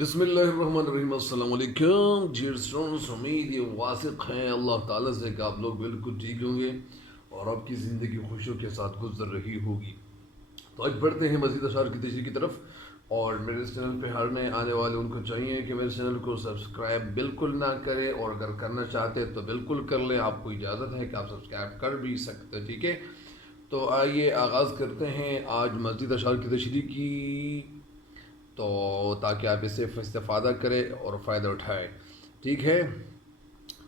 بسم اللہ الرحمن الرحیم۔ السلام علیکم ڈیئر اسٹوڈنٹس، امید یہ واثق ہیں اللہ تعالیٰ سے کہ آپ لوگ بالکل ٹھیک ہوں گے اور آپ کی زندگی خوشیوں کے ساتھ گزر رہی ہوگی۔ تو آج بڑھتے ہیں مزید اشعار کی تشریح کی طرف، اور میرے اس چینل پہ ہر نئے آنے والے ان کو چاہیے کہ میرے چینل کو سبسکرائب بالکل نہ کرے، اور اگر کرنا چاہتے تو بالکل کر لیں، آپ کو اجازت ہے کہ آپ سبسکرائب کر بھی سکتے ہیں، ٹھیک ہے؟ تو آئیے آغاز کرتے ہیں آج مزید اشعار کی تشریح کی، تو تاکہ آپ اس سے استفادہ کریں اور فائدہ اٹھائیں، ٹھیک ہے؟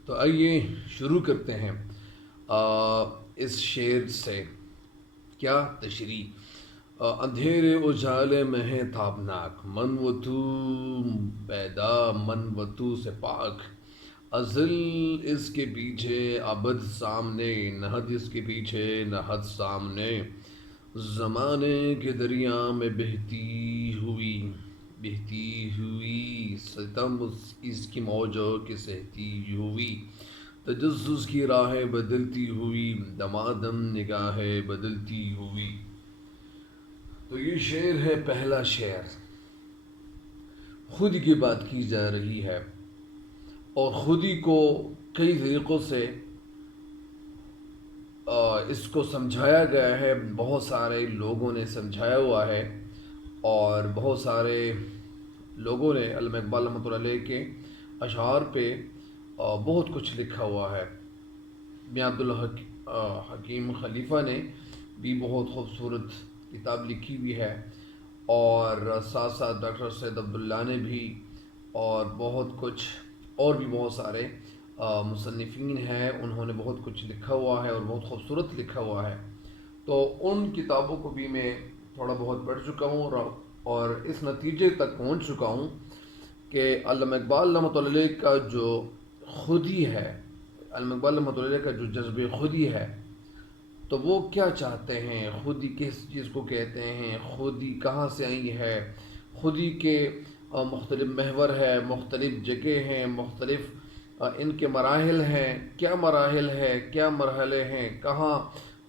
تو آئیے شروع کرتے ہیں اس شعر سے۔ کیا تشریح؟ اندھیرے اجالے میں ہے تابناک، من و تو پیدا من و تو سے پاک، ازل اس کے پیچھے ابد سامنے، نہد اس کے پیچھے نہد سامنے، زمانے کے دریا میں بہتی ہوئی ستم اس کی موجوں کے سہتی ہوئی، تجسس کی راہیں بدلتی ہوئی، دمادم نگاہیں بدلتی ہوئی۔ تو یہ شعر ہے، پہلا شعر خود کی بات کی جا رہی ہے، اور خودی کو کئی طریقوں سے اس کو سمجھایا گیا ہے، بہت سارے لوگوں نے سمجھایا ہوا ہے، اور بہت سارے لوگوں نے علامہ اقبال رحمۃ اللہ علیہ کے اشعار پہ بہت کچھ لکھا ہوا ہے۔ میاں عبدالحکیم خلیفہ نے بھی بہت خوبصورت کتاب لکھی ہوئی ہے، اور ساتھ ساتھ ڈاکٹر سید عبداللہ نے بھی، اور بہت کچھ اور بھی بہت سارے مصنفین ہیں، انہوں نے بہت کچھ لکھا ہوا ہے اور بہت خوبصورت لکھا ہوا ہے۔ تو ان کتابوں کو بھی میں تھوڑا بہت پڑھ چکا ہوں، اور اس نتیجے تک پہنچ چکا ہوں کہ علامہ اقبال رحمۃ اللہ علیہ کا جو خودی ہے، علامہ اقبال رحمۃ اللہ علیہ کا جو جذب خودی ہے، تو وہ کیا چاہتے ہیں، خودی کس چیز کو کہتے ہیں، خودی کہاں سے آئی ہے، خودی کے مختلف محور ہے، مختلف جگہ ہیں، مختلف ان کے مراحل ہیں، کیا مراحل ہے، کیا مرحلے ہیں، کہاں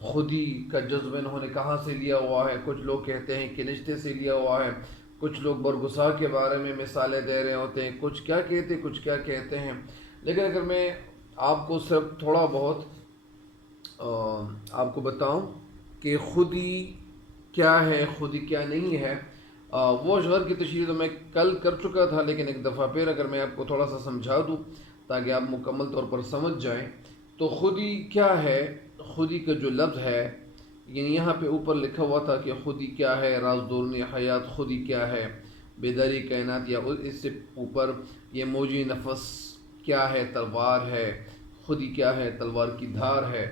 خودی کا جذب انہوں نے کہاں سے لیا ہوا ہے۔ کچھ لوگ کہتے ہیں کہ نشتے سے لیا ہوا ہے، کچھ لوگ برگزا کے بارے میں مثالیں دے رہے ہوتے ہیں، کچھ کیا کہتے کچھ کیا کہتے ہیں۔ لیکن اگر میں آپ کو صرف تھوڑا بہت آپ کو بتاؤں کہ خودی کیا ہے، خودی کیا نہیں ہے، وہ اشعار کی تشریح تو میں کل کر چکا تھا، لیکن ایک دفعہ پھر اگر میں آپ کو تھوڑا سا سمجھا دوں تاکہ آپ مکمل طور پر سمجھ جائیں، تو خودی کیا ہے۔ خودی کا جو لفظ ہے، یعنی یہاں پہ اوپر لکھا ہوا تھا کہ خودی کیا ہے، راز دورنی حیات خودی کیا ہے، بیداری کائنات، یا اس سے اوپر یہ موجی نفس کیا ہے، تلوار ہے، خودی کیا ہے، تلوار کی دھار ہے۔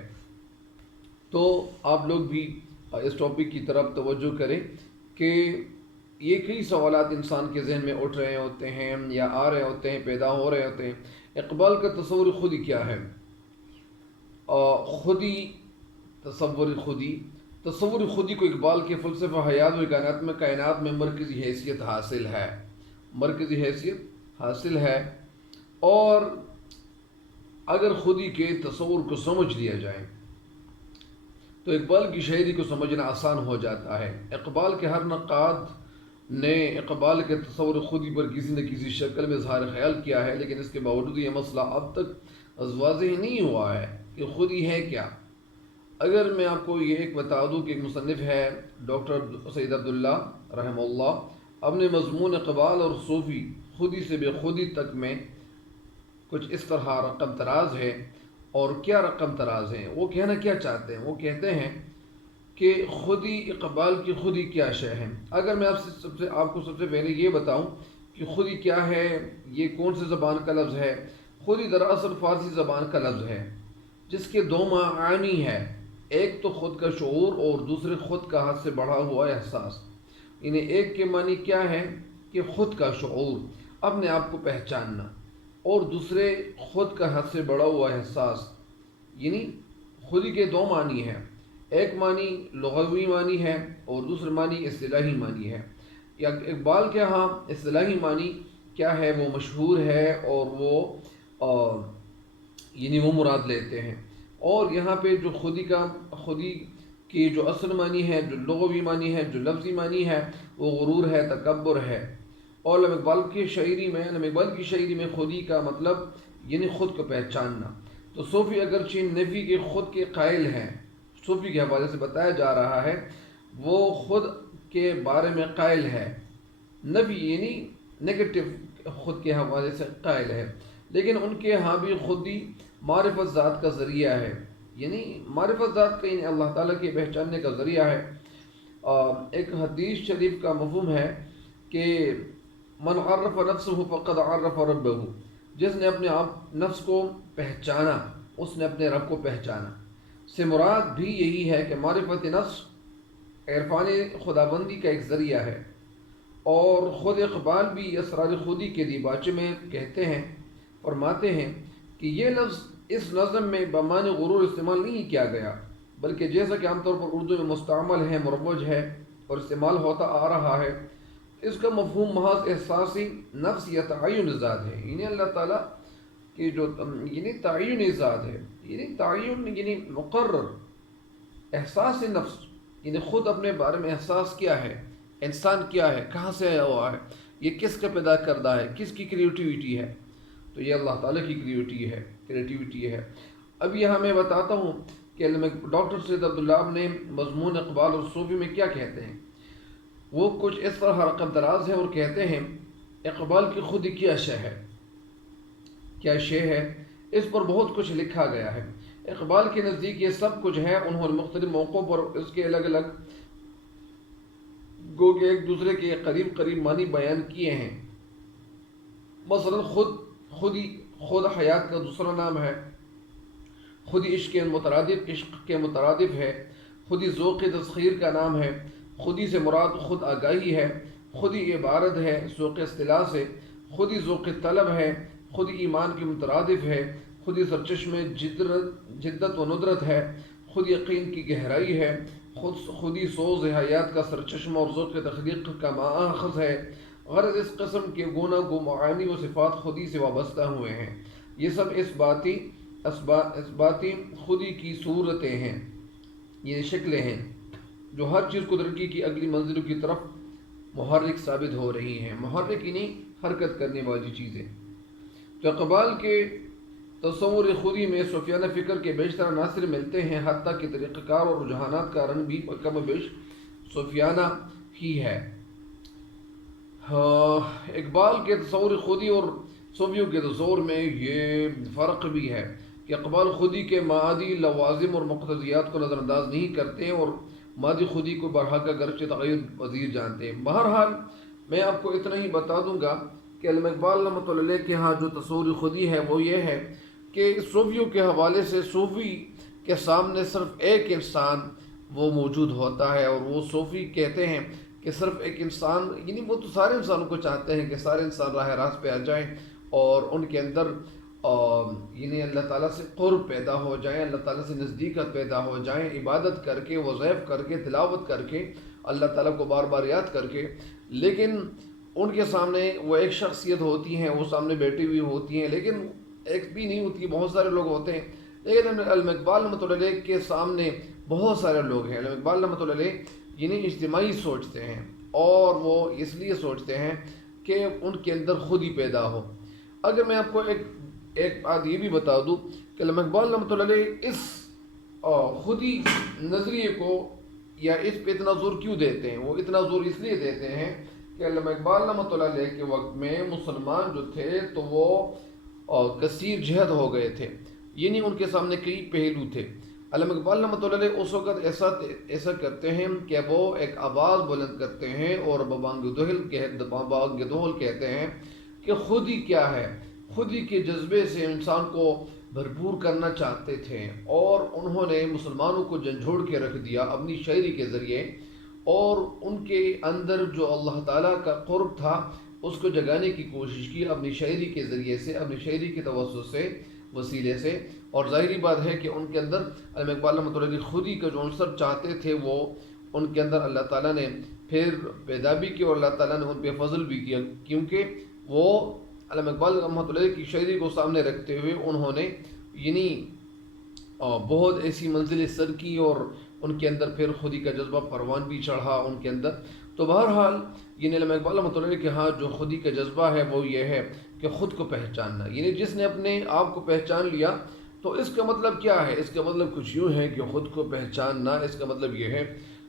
تو آپ لوگ بھی اس ٹاپک کی طرف توجہ کریں کہ یہ کئی سوالات انسان کے ذہن میں اٹھ رہے ہوتے ہیں، یا آ رہے ہوتے ہیں، پیدا ہو رہے ہوتے ہیں۔ اقبال کا تصور خودی کیا ہے؟ خودی، تصور خودی کو اقبال کے فلسفہ حیات و کائنات میں مرکزی حیثیت حاصل ہے، اور اگر خودی کے تصور کو سمجھ لیا جائے تو اقبال کی شاعری کو سمجھنا آسان ہو جاتا ہے۔ اقبال کے ہر نقاد نے اقبال کے تصور خودی پر کسی نہ کسی شکل میں اظہار خیال کیا ہے، لیکن اس کے باوجود یہ مسئلہ اب تک واضح نہیں ہوا ہے کہ خودی ہے کیا۔ اگر میں آپ کو یہ ایک بتا دوں کہ ایک مصنف ہے ڈاکٹر سید عبداللہ رحمہ اللہ، اپنے مضمون اقبال اور صوفی خودی سے بے خودی تک میں کچھ اس طرح رقم تراز ہے۔ اور کیا رقم تراز ہے، وہ کہنا کیا چاہتے ہیں؟ وہ کہتے ہیں کہ خودی، اقبال کی خودی کیا شے ہے۔ اگر میں آپ کو سب سے پہلے یہ بتاؤں کہ خودی کیا ہے، یہ کون سی زبان کا لفظ ہے۔ خودی دراصل فارسی زبان کا لفظ ہے، جس کے دو معانی ہے، ایک تو خود کا شعور، اور دوسرے خود کا حد سے بڑھا ہوا احساس۔ یعنی ایک کے معنی کیا ہے کہ خود کا شعور، اپنے آپ کو پہچاننا، اور دوسرے خود کا حد سے بڑھا ہوا احساس۔ یعنی خودی کے دو معنی ہیں، ایک معنی لغوی معنی ہے اور دوسرا معنی اصطلاحی معنی ہے۔ یا اقبال کے ہاں اصطلاحی معنی کیا ہے، وہ مشہور ہے، اور وہ یعنی وہ مراد لیتے ہیں۔ اور یہاں پہ جو خودی کی جو اصل معنی ہے، جو لغوی معنی ہے، جو لفظی معنی ہے، وہ غرور ہے، تکبر ہے۔ اور علامہ اقبال کی شاعری میں خودی کا مطلب یعنی خود کو پہچاننا. تو صوفی اگرچہ نفی کے خود کے قائل ہیں، صوفی کے حوالے سے بتایا جا رہا ہے وہ خود کے بارے میں قائل ہے، نفی یعنی نگیٹو خود کے حوالے سے قائل ہے، لیکن ان کے ہاں بھی خودی معرفت ذات کا ذریعہ ہے، یعنی معرفت ذات کا یعنی اللہ تعالیٰ کے پہچاننے کا ذریعہ ہے. ایک حدیث شریف کا مفہوم ہے کہ من عرف نفسه فقد عرف ربہ، جس نے اپنے آپ نفس کو پہچانا اس نے اپنے رب کو پہچانا. سے مراد بھی یہی ہے کہ معرفت نفس عرفان خدابندی کا ایک ذریعہ ہے. اور خود اقبال بھی اسرار خودی کے دیباچے میں کہتے ہیں، فرماتے ہیں کہ یہ لفظ اس نظم میں بمعنی غرور استعمال نہیں کیا گیا، بلکہ جیسا کہ عام طور پر اردو میں مستعمل ہے، مروج ہے اور استعمال ہوتا آ رہا ہے، اس کا مفہوم محض احساسی نفس یا تعین ذات ہے. یعنی اللہ تعالیٰ کی جو یعنی تعین ذات ہے، یعنی تعین یعنی مقرر احساس نفس، یعنی خود اپنے بارے میں احساس کیا ہے، انسان کیا ہے، کہاں سے آیا ہوا ہے، یہ کس کا پیدا کردہ ہے، کس کی کریٹیوٹی ہے. تو یہ اللہ تعالیٰ کی کریٹیوٹی ہے. اب یہاں میں بتاتا ہوں کہ ڈاکٹر سید عبداللہ نے مضمون اقبال اور صوفی میں کیا کہتے ہیں. وہ کچھ اس طرح رقم دراز ہے اور کہتے ہیں اقبال کی خود کیا شے ہے، اس پر بہت کچھ لکھا گیا ہے. اقبال کے نزدیک یہ سب کچھ ہے. انہوں نے مختلف موقعوں پر اس کے الگ الگ گو کہ ایک دوسرے کے قریب معنی بیان کیے ہیں. مثلا خود حیات کا دوسرا نام ہے، خودی عشق کے مترادف ہے، خودی ذوق تسخیر کا نام ہے، خودی سے مراد خود آگاہی ہے، خودی عبارت ہے ذوق اصطلاح سے، خودی ذوق طلب ہے، خودی ایمان کی مترادف ہے، خودی سرچشم جدت و ندرت ہے، خود یقین کی گہرائی ہے، خودی سوز حیات کا سرچشمہ اور ذوق تخلیق کا ماخذ ہے. غرض اس قسم کے گو معانی و صفات خودی سے وابستہ ہوئے ہیں. یہ سب اثباتی خودی کی صورتیں ہیں، یہ شکلیں ہیں جو ہر چیز کو ترقی کی اگلی منزلوں کی طرف محرک ثابت ہو رہی ہیں. محرک یعنی حرکت کرنے والی چیزیں. تو اقبال کے تصور خودی میں صوفیانہ فکر کے بیشتر عناصر ملتے ہیں، حتیٰ کہ طریقہ کار اور رجحانات کا رنگ بھی کم و بیش صوفیانہ ہی ہے. اقبال کے تصور خودی اور صوفیوں کے تصور میں یہ فرق بھی ہے کہ اقبال خودی کے معادی لوازم اور مقتضیات کو نظر انداز نہیں کرتے اور مادی خودی کو برحق گرچہ تغیر پذیر جانتے ہیں. بہرحال میں آپ کو اتنا ہی بتا دوں گا کہ علامہ اقبال رحمۃ اللہ علیہ کے ہاں جو تصور خودی ہے وہ یہ ہے کہ صوفیوں کے حوالے سے صوفی کے سامنے صرف ایک انسان وہ موجود ہوتا ہے، اور وہ صوفی کہتے ہیں کہ صرف ایک انسان، یعنی وہ تو سارے انسانوں کو چاہتے ہیں کہ سارے انسان راہ راست پہ آ جائیں اور ان کے اندر یعنی اللہ تعالیٰ سے قرب پیدا ہو جائیں، اللہ تعالیٰ سے نزدیکت پیدا ہو جائیں، عبادت کر کے، وظائف کر کے، تلاوت کر کے، اللہ تعالیٰ کو بار بار یاد کر کے. لیکن ان کے سامنے وہ ایک شخصیت ہوتی ہیں، وہ سامنے بیٹھی ہوئی ہوتی ہیں، لیکن ایک بھی نہیں ہوتی، بہت سارے لوگ ہوتے ہیں. لیکن علامہ اقبال رحمۃ اللہ علیہ کے سامنے بہت سارے لوگ ہیں. علامہ اقبال رحمۃ اللہ علیہ یعنی اجتماعی سوچتے ہیں، اور وہ اس لیے سوچتے ہیں کہ ان کے اندر خود ہی پیدا ہو. اگر میں آپ کو ایک بات یہ بھی بتا دوں کہ علامہ اقبال رحمۃ اللہ علیہ اس خودی نظریے کو یا اس پہ اتنا زور کیوں دیتے ہیں؟ وہ اتنا زور اس لیے دیتے ہیں کہ علامہ اقبال رحمۃ اللہ علیہ کے وقت میں مسلمان جو تھے تو وہ کثیر جہد ہو گئے تھے، یعنی ان کے سامنے کئی پہلو تھے. علامہ اقبال رحمۃ اللہ علیہ اس وقت ایسا کرتے ہیں کہ وہ ایک آواز بلند کرتے ہیں اور بانگ دہل کہتے ہیں کہ خودی کیا ہے. خودی کے جذبے سے انسان کو بھرپور کرنا چاہتے تھے، اور انہوں نے مسلمانوں کو جھنجھوڑ کے رکھ دیا اپنی شاعری کے ذریعے، اور ان کے اندر جو اللہ تعالیٰ کا قرب تھا اس کو جگانے کی کوشش کی اپنی شاعری کے ذریعے سے، اپنی شاعری کے توسط سے، وسیلے سے. اور ظاہری بات ہے کہ ان کے اندر علامہ اقبال رحمۃ اللہ علیہ خودی کا جو عنصر چاہتے تھے وہ ان کے اندر اللہ تعالیٰ نے پھر پیدا بھی کی، اور اللہ تعالیٰ نے ان پہ فضل بھی کیا، کیونکہ وہ علامہ اقبال رحمۃ اللہ علیہ کی شاعری کو سامنے رکھتے ہوئے انہوں نے یعنی بہت ایسی منزلیں سر کی، اور ان کے اندر پھر خودی کا جذبہ پروان بھی چڑھا ان کے اندر. تو بہرحال یعنی علامہ اقبال رحمۃ اللہ علیہ کے ہاں جو خودی کا جذبہ ہے وہ یہ ہے کہ خود کو پہچاننا، یعنی جس نے اپنے آپ کو پہچان لیا تو اس کا مطلب کیا ہے؟ اس کا مطلب کچھ یوں ہے کہ خود کو پہچاننا، اس کا مطلب یہ ہے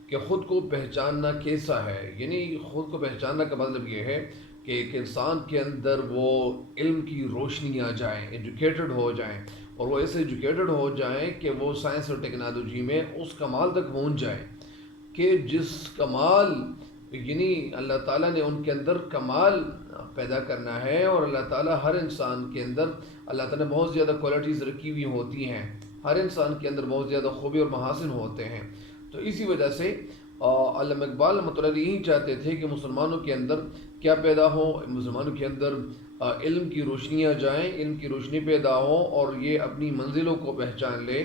کہ خود کو پہچاننا کیسا ہے، یعنی خود کو پہچاننا کا مطلب یہ ہے کہ ایک انسان کے اندر وہ علم کی روشنی آ جائیں، ایجوکیٹڈ ہو جائیں، اور وہ ایسے ایجوکیٹڈ ہو جائیں کہ وہ سائنس اور ٹیکنالوجی میں اس کمال تک پہنچ جائیں کہ جس کمال، یعنی اللہ تعالیٰ نے ان کے اندر کمال پیدا کرنا ہے، اور اللہ تعالیٰ ہر انسان کے اندر، اللہ تعالیٰ نے بہت زیادہ کوالٹیز رکھی ہوئی ہوتی ہیں، ہر انسان کے اندر بہت زیادہ خوبی اور محاسن ہوتے ہیں۔ تو اسی وجہ سے علامہ اقبال رحمۃ اللہ علیہ یہی چاہتے تھے کہ مسلمانوں کے اندر کیا پیدا ہو، مسلمانوں کے اندر علم کی روشنیاں جائیں، علم کی روشنی پیدا ہو، اور یہ اپنی منزلوں کو پہچان لے،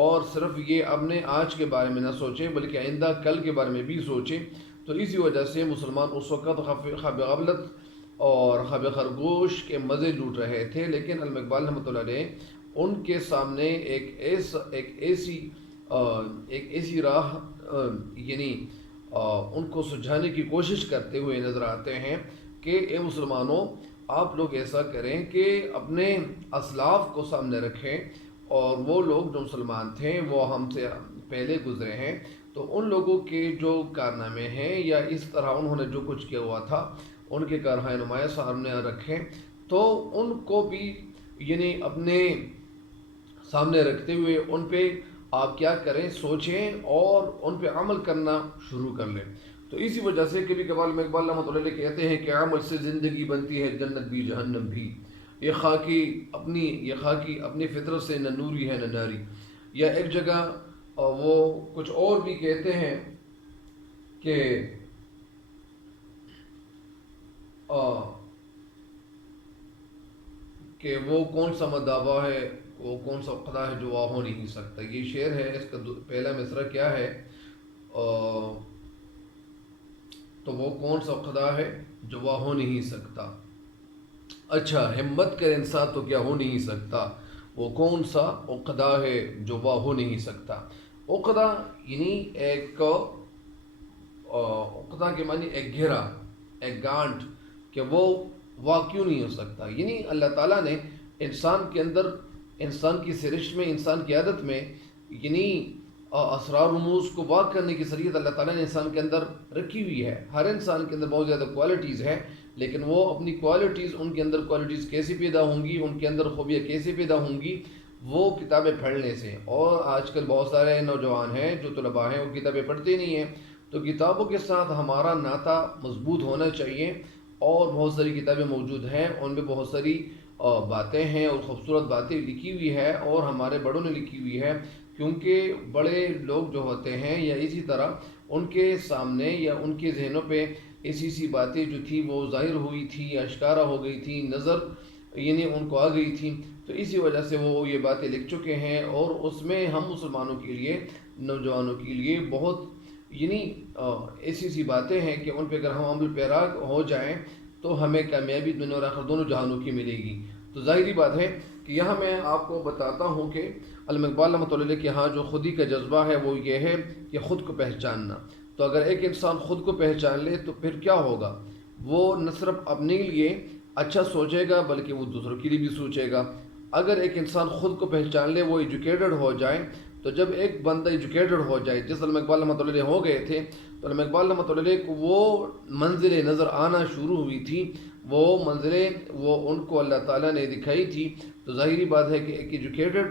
اور صرف یہ اپنے آج کے بارے میں نہ سوچے بلکہ آئندہ کل کے بارے میں بھی سوچے۔ تو اسی وجہ سے مسلمان اس وقت خواب غفلت اور خواب خرگوش کے مزے لوٹ رہے تھے، لیکن علامہ اقبال رحمۃ اللہ علیہ ان کے سامنے ایک ایسی راہ یعنی ان کو سجھانے کی کوشش کرتے ہوئے نظر آتے ہیں کہ اے مسلمانوں، آپ لوگ ایسا کریں کہ اپنے اسلاف کو سامنے رکھیں، اور وہ لوگ جو مسلمان تھے وہ ہم سے پہلے گزرے ہیں، تو ان لوگوں کے جو کارنامے ہیں یا اس طرح انہوں نے جو کچھ کیا ہوا تھا ان کے کارنامے نمایاں سامنے رکھیں، تو ان کو بھی یعنی اپنے سامنے رکھتے ہوئے ان پہ آپ کیا کریں، سوچیں اور ان پہ عمل کرنا شروع کر لیں۔ تو اسی وجہ سے کبھی کبھار علامہ اقبال رحمۃ اللہ علیہ کہتے ہیں کہ عمل سے زندگی بنتی ہے جنت بھی جہنم بھی، یہ خاکی اپنی فطرت سے نہ نوری ہے نہ ناری۔ یا ایک جگہ وہ کچھ اور بھی کہتے ہیں کہ وہ کون سا مداوا ہے، وہ کون سا خدا ہے جو وہ ہو نہیں سکتا۔ یہ شعر ہے، اس کا پہلا مصرع کیا ہے؟ تو وہ کون سا خدا ہے جو وہ ہو نہیں سکتا، اچھا ہمت کر انسان تو کیا ہو نہیں سکتا، وہ کون سا عقدہ ہے جو وہ ہو نہیں سکتا۔ عقدہ یعنی عقدہ کے معنی ایک گھیرا، ایک گانٹ، کہ وہ کیوں نہیں ہو سکتا، یعنی اللہ تعالیٰ نے انسان کے اندر، انسان کی سرشت میں، انسان کی عادت میں، یعنی اسرار رموز کو واقع کرنے کی صلاحیت اللہ تعالیٰ نے انسان کے اندر رکھی ہوئی ہے۔ ہر انسان کے اندر بہت زیادہ کوالٹیز ہیں، لیکن وہ اپنی کوالٹیز، ان کے اندر کوالٹیز کیسے پیدا ہوں گی، ان کے اندر خوبیاں کیسے پیدا ہوں گی، وہ کتابیں پڑھنے سے۔ اور آج کل بہت سارے نوجوان ہیں جو طلباء ہیں وہ کتابیں پڑھتے نہیں ہیں، تو کتابوں کے ساتھ ہمارا ناطہ مضبوط ہونا چاہیے، اور بہت ساری کتابیں موجود ہیں، ان میں بہت ساری باتیں ہیں اور خوبصورت باتیں لکھی ہوئی ہے، اور ہمارے بڑوں نے لکھی ہوئی ہے، کیونکہ بڑے لوگ جو ہوتے ہیں یا اسی طرح ان کے سامنے یا ان کے ذہنوں پہ ایسی باتیں جو تھی وہ ظاہر ہوئی تھی، اشکارا ہو گئی تھی، نظر یعنی ان کو آ گئی تھی، تو اسی وجہ سے وہ یہ باتیں لکھ چکے ہیں، اور اس میں ہم مسلمانوں کے لیے، نوجوانوں کے لیے بہت یعنی ایسی باتیں ہیں کہ ان پہ اگر ہم عمل پیرا ہو جائیں تو ہمیں کامیابی دنیا اور آخرت دونوں جہانوں کی ملے گی۔ تو ظاہری بات ہے کہ یہاں میں آپ کو بتاتا ہوں کہ علامہ اقبال رحمۃ اللہ علیہ کے ہاں جو خودی کا جذبہ ہے وہ یہ ہے کہ خود کو پہچاننا۔ تو اگر ایک انسان خود کو پہچان لے تو پھر کیا ہوگا؟ وہ نہ صرف اپنے لیے اچھا سوچے گا بلکہ وہ دوسروں کے لیے بھی سوچے گا۔ اگر ایک انسان خود کو پہچان لے، وہ ایجوکیٹڈ ہو جائے، تو جب ایک بندہ ایجوکیٹڈ ہو جائے، جس علامہ اقبال رحمۃ اللہ علیہ ہو گئے تھے، تو علامہ اقبال رحمۃ اللہ علیہ کو وہ منزلیں نظر آنا شروع ہوئی تھی، وہ منزلیں وہ ان کو اللہ تعالیٰ نے دکھائی تھی۔ تو ظاہری بات ہے کہ ایک ایجوکیٹڈ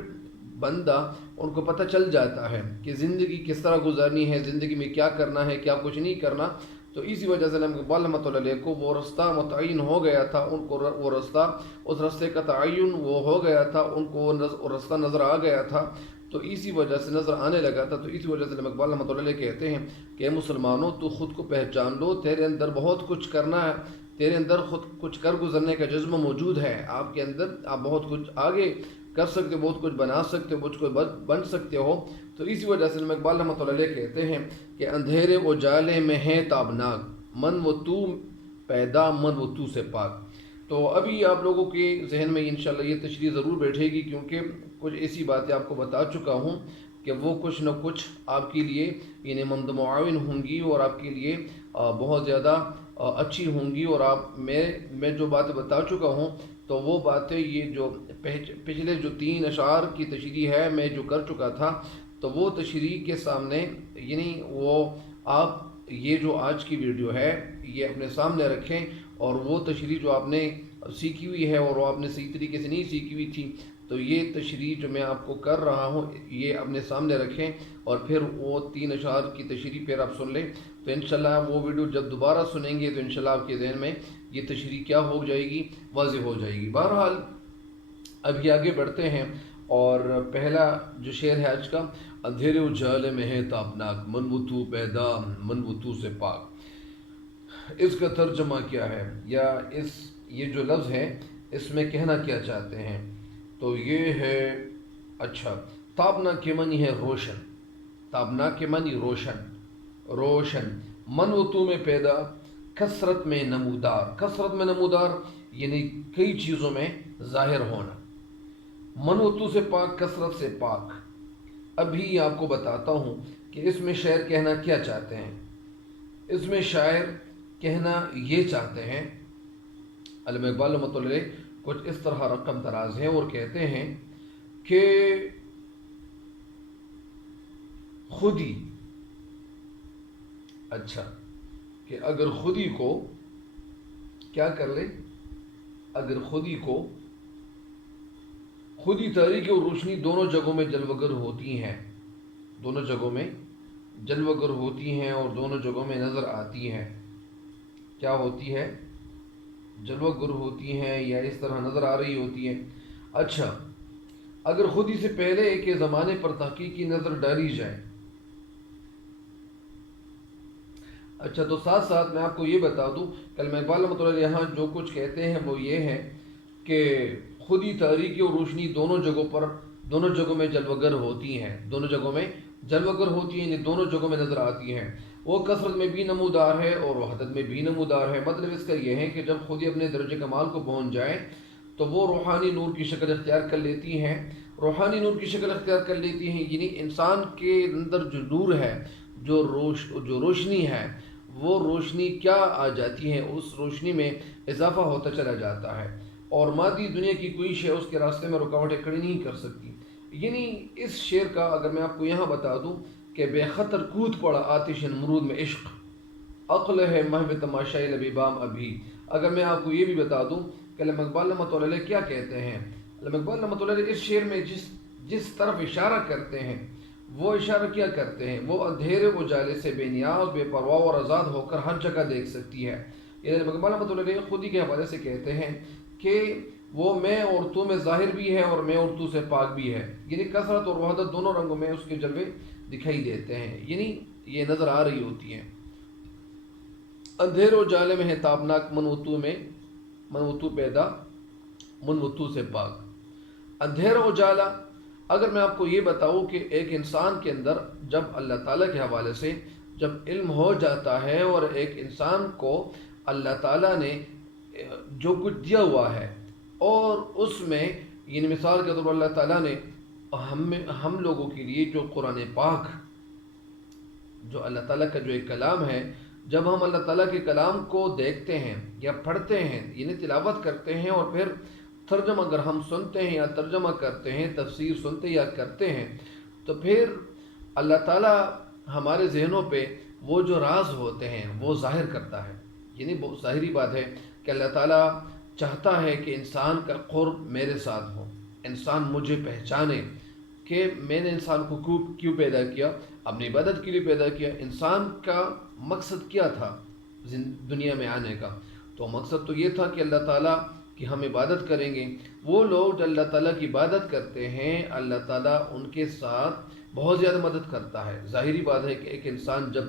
بندہ، ان کو پتہ چل جاتا ہے کہ زندگی کس طرح گزارنی ہے، زندگی میں کیا کرنا ہے، کیا کچھ نہیں کرنا۔ تو اسی وجہ سے علامہ اقبال رحمۃ اللہ علیہ کو وہ رستہ متعین ہو گیا تھا، ان کو وہ رستہ، اس رستے کا تعین وہ ہو گیا تھا، ان کو وہ رستہ نظر آ گیا تھا، تو اسی وجہ سے نظر آنے لگا تھا۔ تو اسی وجہ سے علامہ اقبال رحمۃ اللہ علیہ کہتے ہیں کہ مسلمانوں تو خود کو پہچان لو، تیرے اندر بہت کچھ کرنا ہے، تیرے اندر خود کچھ کر گزرنے کا جذبہ موجود ہے، آپ کے اندر آپ بہت کچھ آگے کر سکتے ہو، بہت کچھ بنا سکتے ہو، بہت کچھ بن سکتے ہو۔ تو اسی وجہ سے علامہ اقبال رحمۃ اللہ علیہ کہتے ہیں کہ اندھیرے اجالے میں ہے تابناک، من و تو پیدا من و تو سے پاک۔ تو ابھی آپ لوگوں کے ذہن میں انشاءاللہ یہ تشریح ضرور بیٹھے گی، کیونکہ کچھ ایسی باتیں آپ کو بتا چکا ہوں کہ وہ کچھ نہ کچھ آپ کے لیے یعنی ممد معاون ہوں گی، اور آپ کے لیے بہت زیادہ اچھی ہوں گی، اور آپ میں جو باتیں بتا چکا ہوں تو وہ باتیں یہ جو پچھلے جو 3 اشعار کی تشریح ہے میں جو کر چکا تھا، تو وہ تشریح کے سامنے یعنی وہ آپ یہ جو آج کی ویڈیو ہے یہ اپنے سامنے رکھیں، اور وہ تشریح جو آپ نے سیکھی ہوئی ہے اور وہ آپ نے صحیح طریقے سے نہیں سیکھی ہوئی تھی، تو یہ تشریح جو میں آپ کو کر رہا ہوں یہ اپنے سامنے رکھیں، اور پھر وہ 3 اشعار کی تشریح پھر آپ سن لیں، تو انشاءاللہ وہ ویڈیو جب دوبارہ سنیں گے تو انشاءاللہ آپ کے ذہن میں یہ تشریح کیا ہو جائے گی، واضح ہو جائے گی۔ بہرحال اب یہ آگے بڑھتے ہیں، اور پہلا جو شعر ہے آج کا، اندھیرے اجالے میں ہے تابناک، من و تو پیدا من و تو سے پاک، اس کا ترجمہ کیا ہے، یا یہ جو لفظ ہے اس میں کہنا کیا چاہتے ہیں؟ تو یہ ہے، اچھا، تابنا کے معنی ہے روشن، تابنا کے معنی روشن، من و تو میں پیدا، کثرت میں نمودار، کثرت میں نمودار یعنی کئی چیزوں میں ظاہر ہونا، من و تو سے پاک، کثرت سے پاک۔ ابھی آپ کو بتاتا ہوں کہ اس میں شاعر کہنا کیا چاہتے ہیں۔ اس میں شاعر کہنا یہ چاہتے ہیں، علامہ اقبال رحمۃ اللہ علیہ کچھ اس طرح رقم دراز ہیں اور کہتے ہیں کہ خودی، اچھا، کہ اگر خودی کو کیا کر لے، اگر خودی کو، خودی تاریکی اور روشنی دونوں جگہوں میں جلوگر ہوتی ہیں، دونوں جگہوں میں جلوگر ہوتی ہیں اور دونوں جگہوں میں نظر آتی ہیں۔ کیا ہوتی ہے؟ جلوگر ہوتی ہیں یا اس طرح نظر آ رہی ہوتی ہیں۔ اچھا، اگر خودی سے پہلے کے زمانے پر تحقیقی نظر ڈالی جائے، اچھا، تو ساتھ ساتھ میں آپ کو یہ بتا دوں کہ علامہ اقبال رحمۃ اللہ علیہ یہاں جو کچھ کہتے ہیں وہ یہ ہے کہ خودی تاریکی اور روشنی دونوں جگہوں میں جلوگر ہوتی ہیں، دونوں جگہوں میں جلوگر ہوتی ہیں یعنی دونوں جگہوں میں نظر آتی ہیں، وہ کثرت میں بھی نمودار ہے اور وحدت میں بھی نمودار ہے۔ مطلب اس کا یہ ہے کہ جب خودی اپنے درجہ کمال کو پہنچ جائے تو وہ روحانی نور کی شکل اختیار کر لیتی ہیں، روحانی نور کی شکل اختیار کر لیتی ہیں یعنی انسان کے اندر جو نور ہے، جو روشنی ہے، وہ روشنی کیا آ جاتی ہے، اس روشنی میں اضافہ ہوتا چلا جاتا ہے، اور مادی دنیا کی کوئی شے اس کے راستے میں رکاوٹیں کھڑی نہیں کر سکتی۔ یعنی اس شعر کا اگر میں آپ کو یہاں بتا دوں کہ بے خطر کود پڑا آتش نمرود میں عشق، عقل ہے محو تماشائی لبیبام ابھی۔ اگر میں آپ کو یہ بھی بتا دوں کہ علامہ اقبال رحمۃ اللہ علیہ کیا کہتے ہیں، علامہ اقبال رحمۃ اللہ علیہ اس شعر میں جس طرف اشارہ کرتے ہیں وہ اشارہ کیا کرتے ہیں، وہ اندھیرے اجالے سے بے نیاز، بے پرواہ اور آزاد ہو کر ہر جگہ دیکھ سکتی ہے۔ یہ علامہ اقبال رحمۃ اللہ علیہ خودی کے حوالے سے کہتے ہیں کہ وہ میں اور تو میں ظاہر بھی ہے اور میں اور تو سے پاک بھی ہے، یعنی کثرت اور وحدت دونوں رنگوں میں اس کے جلوے دکھائی دیتے ہیں، یعنی یہ نظر آ رہی ہوتی ہیں۔ اندھیر و جالے میں ہے تابناک، من و تو پیدا من و تو سے پاک۔ اندھیر و اجالا، اگر میں آپ کو یہ بتاؤں کہ ایک انسان کے اندر جب اللہ تعالیٰ کے حوالے سے جب علم ہو جاتا ہے اور ایک انسان کو اللہ تعالیٰ نے جو کچھ دیا ہوا ہے اور اس میں یعنی مثال کے طور پر اللہ تعالیٰ نے ہم لوگوں کے لیے جو قرآن پاک، جو اللہ تعالیٰ کا جو ایک کلام ہے، جب ہم اللہ تعالیٰ کے کلام کو دیکھتے ہیں یا پڑھتے ہیں یعنی تلاوت کرتے ہیں اور پھر ترجمہ اگر ہم سنتے ہیں یا ترجمہ کرتے ہیں، تفسیر سنتے یا کرتے ہیں، تو پھر اللہ تعالیٰ ہمارے ذہنوں پہ وہ جو راز ہوتے ہیں وہ ظاہر کرتا ہے۔ یعنی بہت ظاہری بات ہے کہ اللہ تعالیٰ چاہتا ہے کہ انسان کا قرب میرے ساتھ ہو، انسان مجھے پہچانے کہ میں نے انسان کو کیوں پیدا کیا، اپنی عبادت کے لیے پیدا کیا۔ انسان کا مقصد کیا تھا دنیا میں آنے کا؟ تو مقصد تو یہ تھا کہ اللہ تعالیٰ کی ہم عبادت کریں گے۔ وہ لوگ جو اللہ تعالیٰ کی عبادت کرتے ہیں اللہ تعالیٰ ان کے ساتھ بہت زیادہ مدد کرتا ہے۔ ظاہری بات ہے کہ ایک انسان جب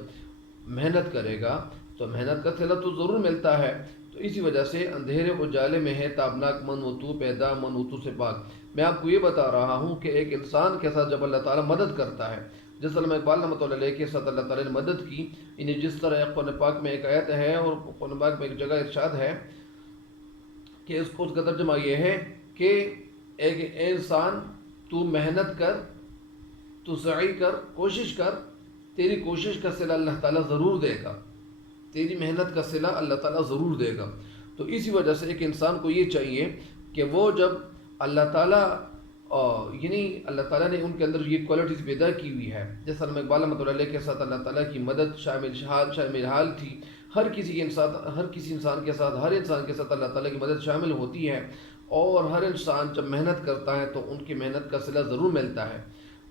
محنت کرے گا تو محنت کا صلہ تو ضرور ملتا ہے۔ تو اسی وجہ سے اندھیرے اجالے میں ہے تابناک، من و تو پیدا من و تو سے پاک۔ میں آپ کو یہ بتا رہا ہوں کہ ایک انسان کے ساتھ جب اللہ تعالیٰ مدد کرتا ہے، جس علامہ اقبال رحمۃ اللہ علیہ کے ساتھ اللہ تعالیٰ نے مدد کی، یعنی جس طرح قرآن پاک میں ایک آیت ہے اور قرآن پاک میں ایک جگہ ارشاد ہے کہ اس کا ترجمہ یہ ہے کہ ایک انسان تو محنت کر، تو سعی کر، کوشش کر، تیری کوشش کا صلہ اللہ تعالیٰ ضرور دے گا۔ تیری محنت کا صلہ اللہ تعالیٰ ضرور دے گا۔ تو اسی وجہ سے ایک انسان کو یہ چاہیے کہ وہ جب اللہ تعالیٰ یعنی اللہ تعالیٰ نے ان کے اندر یہ کوالٹیز پیدا کی ہوئی ہے، جیسا علامہ اقبال رحمۃ اللہ علیہ کے ساتھ اللہ تعالیٰ کی مدد شامل حال تھی، ہر کسی انسان کے ساتھ، ہر انسان کے ساتھ اللہ تعالیٰ کی مدد شامل ہوتی ہے، اور ہر انسان جب محنت کرتا ہے تو ان کی محنت کا صلہ ضرور ملتا ہے۔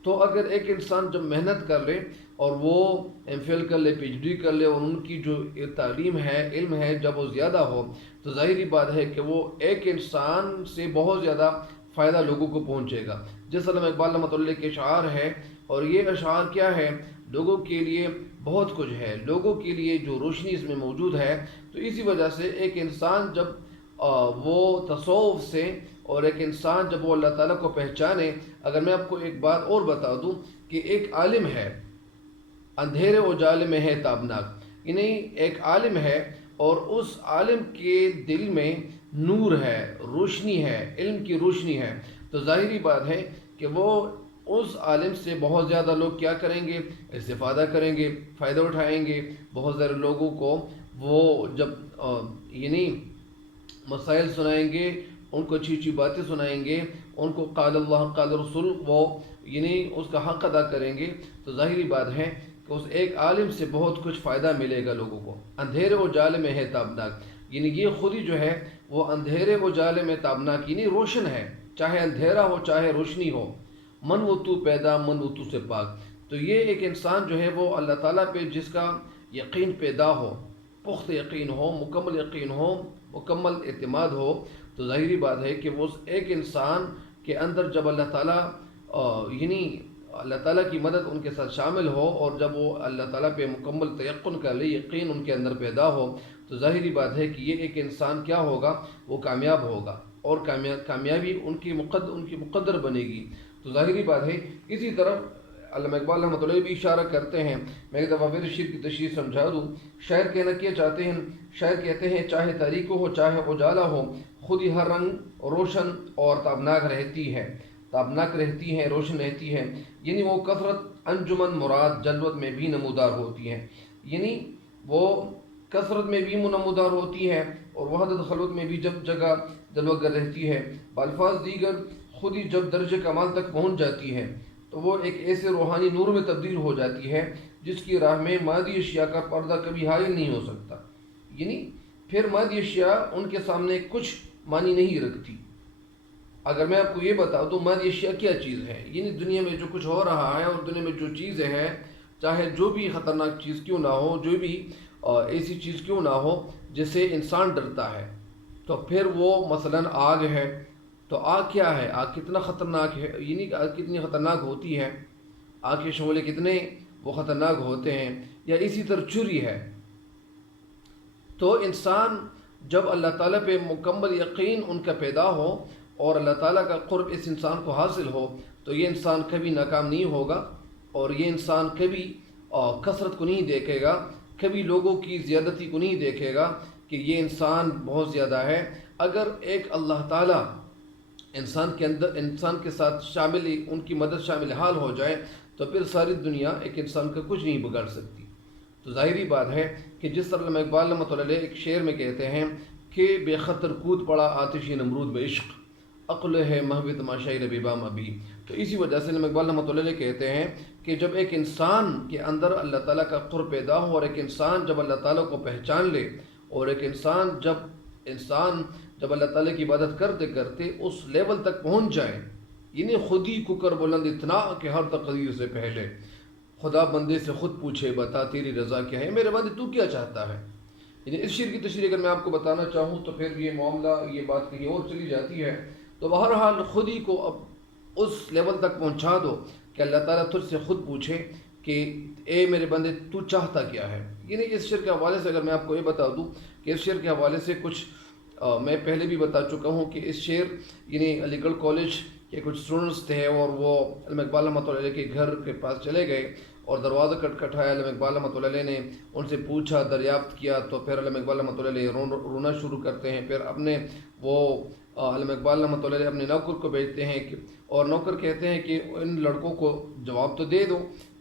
تو اگر ایک انسان جب محنت کر لے اور وہ ایم فی ایل کر لے، پی ایچ ڈی کر لے، اور ان کی جو تعلیم ہے، علم ہے، جب وہ زیادہ ہو، تو ظاہری بات ہے کہ وہ ایک انسان سے بہت زیادہ فائدہ لوگوں کو پہنچے گا۔ جس علامہ اقبال رحمۃ اللہ کے اشعار ہے، اور یہ اشعار کیا ہے، لوگوں کے لیے بہت کچھ ہے، لوگوں کے لیے جو روشنی اس میں موجود ہے۔ تو اسی وجہ سے ایک انسان جب وہ تصوف سے، اور ایک انسان جب وہ اللہ تعالیٰ کو پہچانے، اگر میں آپ کو ایک بات اور بتا دوں کہ ایک عالم ہے، اندھیرے اجالے میں ہے تابناک، یعنی ایک عالم ہے اور اس عالم کے دل میں نور ہے، روشنی ہے، علم کی روشنی ہے، تو ظاہری بات ہے کہ وہ اس عالم سے بہت زیادہ لوگ کیا کریں گے، استفادہ کریں گے، فائدہ اٹھائیں گے۔ بہت سارے لوگوں کو وہ جب یعنی مسائل سنائیں گے، ان کو اچھی اچھی باتیں سنائیں گے، ان کو قال اللہ قال رسول، وہ یعنی اس کا حق ادا کریں گے، تو ظاہری بات ہے کہ اس ایک عالم سے بہت کچھ فائدہ ملے گا لوگوں کو۔ اندھیرے و جالے میں ہے تابناک، یعنی یہ خود ہی جو ہے وہ اندھیرے و جالے میں تابناک، یعنی روشن ہے، چاہے اندھیرا ہو چاہے روشنی ہو، من وہ تو پیدا من وہ تو سے پاک۔ تو یہ ایک انسان جو ہے وہ اللہ تعالیٰ پہ جس کا یقین پیدا ہو، پختہ یقین ہو، مکمل یقین ہو، مکمل اعتماد ہو، تو ظاہری بات ہے کہ وہ ایک انسان کے اندر جب اللہ تعالیٰ یعنی اللہ تعالیٰ کی مدد ان کے ساتھ شامل ہو، اور جب وہ اللہ تعالیٰ پہ مکمل تیقن کر لے، یقین ان کے اندر پیدا ہو، تو ظاہری بات ہے کہ یہ ایک انسان کیا ہوگا، وہ کامیاب ہوگا، اور کامیابی ان کی مقدر بنے گی۔ تو ظاہری بات ہے اسی طرح علامہ اقبال رحمۃ اللہ بھی اشارہ کرتے ہیں۔ میں ایک دفعہ پھر شعر کی تشریح سمجھا دوں۔ شاعر کہنا کیا چاہتے ہیں، شاعر کہتے ہیں چاہے تاریک ہو چاہے اجالا ہو، خود ہی ہر رنگ روشن اور تابناک رہتی ہے، روشن رہتی ہے، یعنی وہ کثرت انجمن مراد جلوت میں بھی نمودار ہوتی ہے، یعنی وہ کثرت میں بھی نمودار ہوتی ہے، اور وحدت خلوت میں بھی جب جگہ جلوگر رہتی ہے۔ بالفاظ دیگر خود ہی جب درجہ کمال تک پہنچ جاتی ہے تو وہ ایک ایسے روحانی نور میں تبدیل ہو جاتی ہے جس کی راہ میں مادی اشیاء کا پردہ کبھی حائل نہیں ہو سکتا، یعنی پھر مادی اشیاء ان کے سامنے کچھ معنی نہیں رکھتی۔ اگر میں آپ کو یہ بتا دوں مادی اشیاء کیا چیز ہے، یعنی دنیا میں جو کچھ ہو رہا ہے، اور دنیا میں جو چیزیں ہیں، چاہے جو بھی خطرناک چیز کیوں نہ ہو، جو بھی ایسی چیز کیوں نہ ہو جس سے انسان ڈرتا ہے، تو پھر وہ مثلاً آگ ہے، تو آگ کیا ہے، آگ کتنا خطرناک ہے، یعنی آگ کتنی خطرناک ہوتی ہے، آگ کے شعلے کتنے وہ خطرناک ہوتے ہیں، یا اسی طرح چوری ہے۔ تو انسان جب اللہ تعالیٰ پہ مکمل یقین ان کا پیدا ہو، اور اللہ تعالیٰ کا قرب اس انسان کو حاصل ہو، تو یہ انسان کبھی ناکام نہیں ہوگا، اور یہ انسان کبھی کثرت کو نہیں دیکھے گا، کبھی لوگوں کی زیادتی کو نہیں دیکھے گا کہ یہ انسان بہت زیادہ ہے۔ اگر ایک اللہ تعالیٰ انسان کے ساتھ ان کی مدد شامل حال ہو جائے، تو پھر ساری دنیا ایک انسان کا کچھ نہیں بگاڑ سکتی۔ تو ظاہری بات ہے کہ جس طرح علامہ اقبال رحمۃ اللہ علیہ ایک شعر میں کہتے ہیں کہ بے خطر کود پڑا آتشی نمرود بعشق، عقل ہے محو تماشائی ربیبام ابھی۔ تو اسی وجہ سے علامہ اقبال رحمۃ اللہ علیہ کہتے ہیں کہ جب ایک انسان کے اندر اللہ تعالیٰ کا قرب پیدا ہو، اور ایک انسان جب اللہ تعالیٰ کو پہچان لے، اور ایک انسان جب اللہ تعالیٰ کی عبادت کرتے کرتے اس لیول تک پہنچ جائے، یعنی خود ہی کو کر بلند اتنا کہ ہر تقدیر سے پہلے خدا بندے سے خود پوچھے بتا تیری رضا کیا ہے، میرے بندے تو کیا چاہتا ہے۔ یعنی اس شعر کی تشریح اگر میں آپ کو بتانا چاہوں تو پھر یہ معاملہ، یہ بات کہیں اور چلی جاتی ہے۔ تو بہرحال خود ہی کو اب اس لیول تک پہنچا دو کہ اللہ تعالیٰ تجھ سے خود پوچھے کہ اے میرے بندے تو چاہتا کیا ہے۔ یعنی اس شعر کے حوالے سے اگر میں آپ کو یہ بتا دوں کہ اس شعر کے حوالے سے کچھ میں پہلے بھی بتا چکا ہوں کہ اس شعر یعنی علی گڑھ کالج کے کچھ اسٹوڈنٹس تھے، اور وہ علامہ اقبال رحمۃ اللہ علیہ کے گھر کے پاس چلے گئے، اور دروازہ کھٹکھٹایا، علامہ اقبال رحمۃ اللہ علیہ نے ان سے پوچھا، دریافت کیا، تو پھر علامہ اقبال رحمۃ اللہ علیہ رونا شروع کرتے ہیں۔ پھر اپنے وہ علامہ اقبال رحمۃ اللہ علیہ اپنے نوکر کو بھیجتے ہیں اور نوکر کہتے ہیں کہ ان لڑکوں کو جواب تو دے دو۔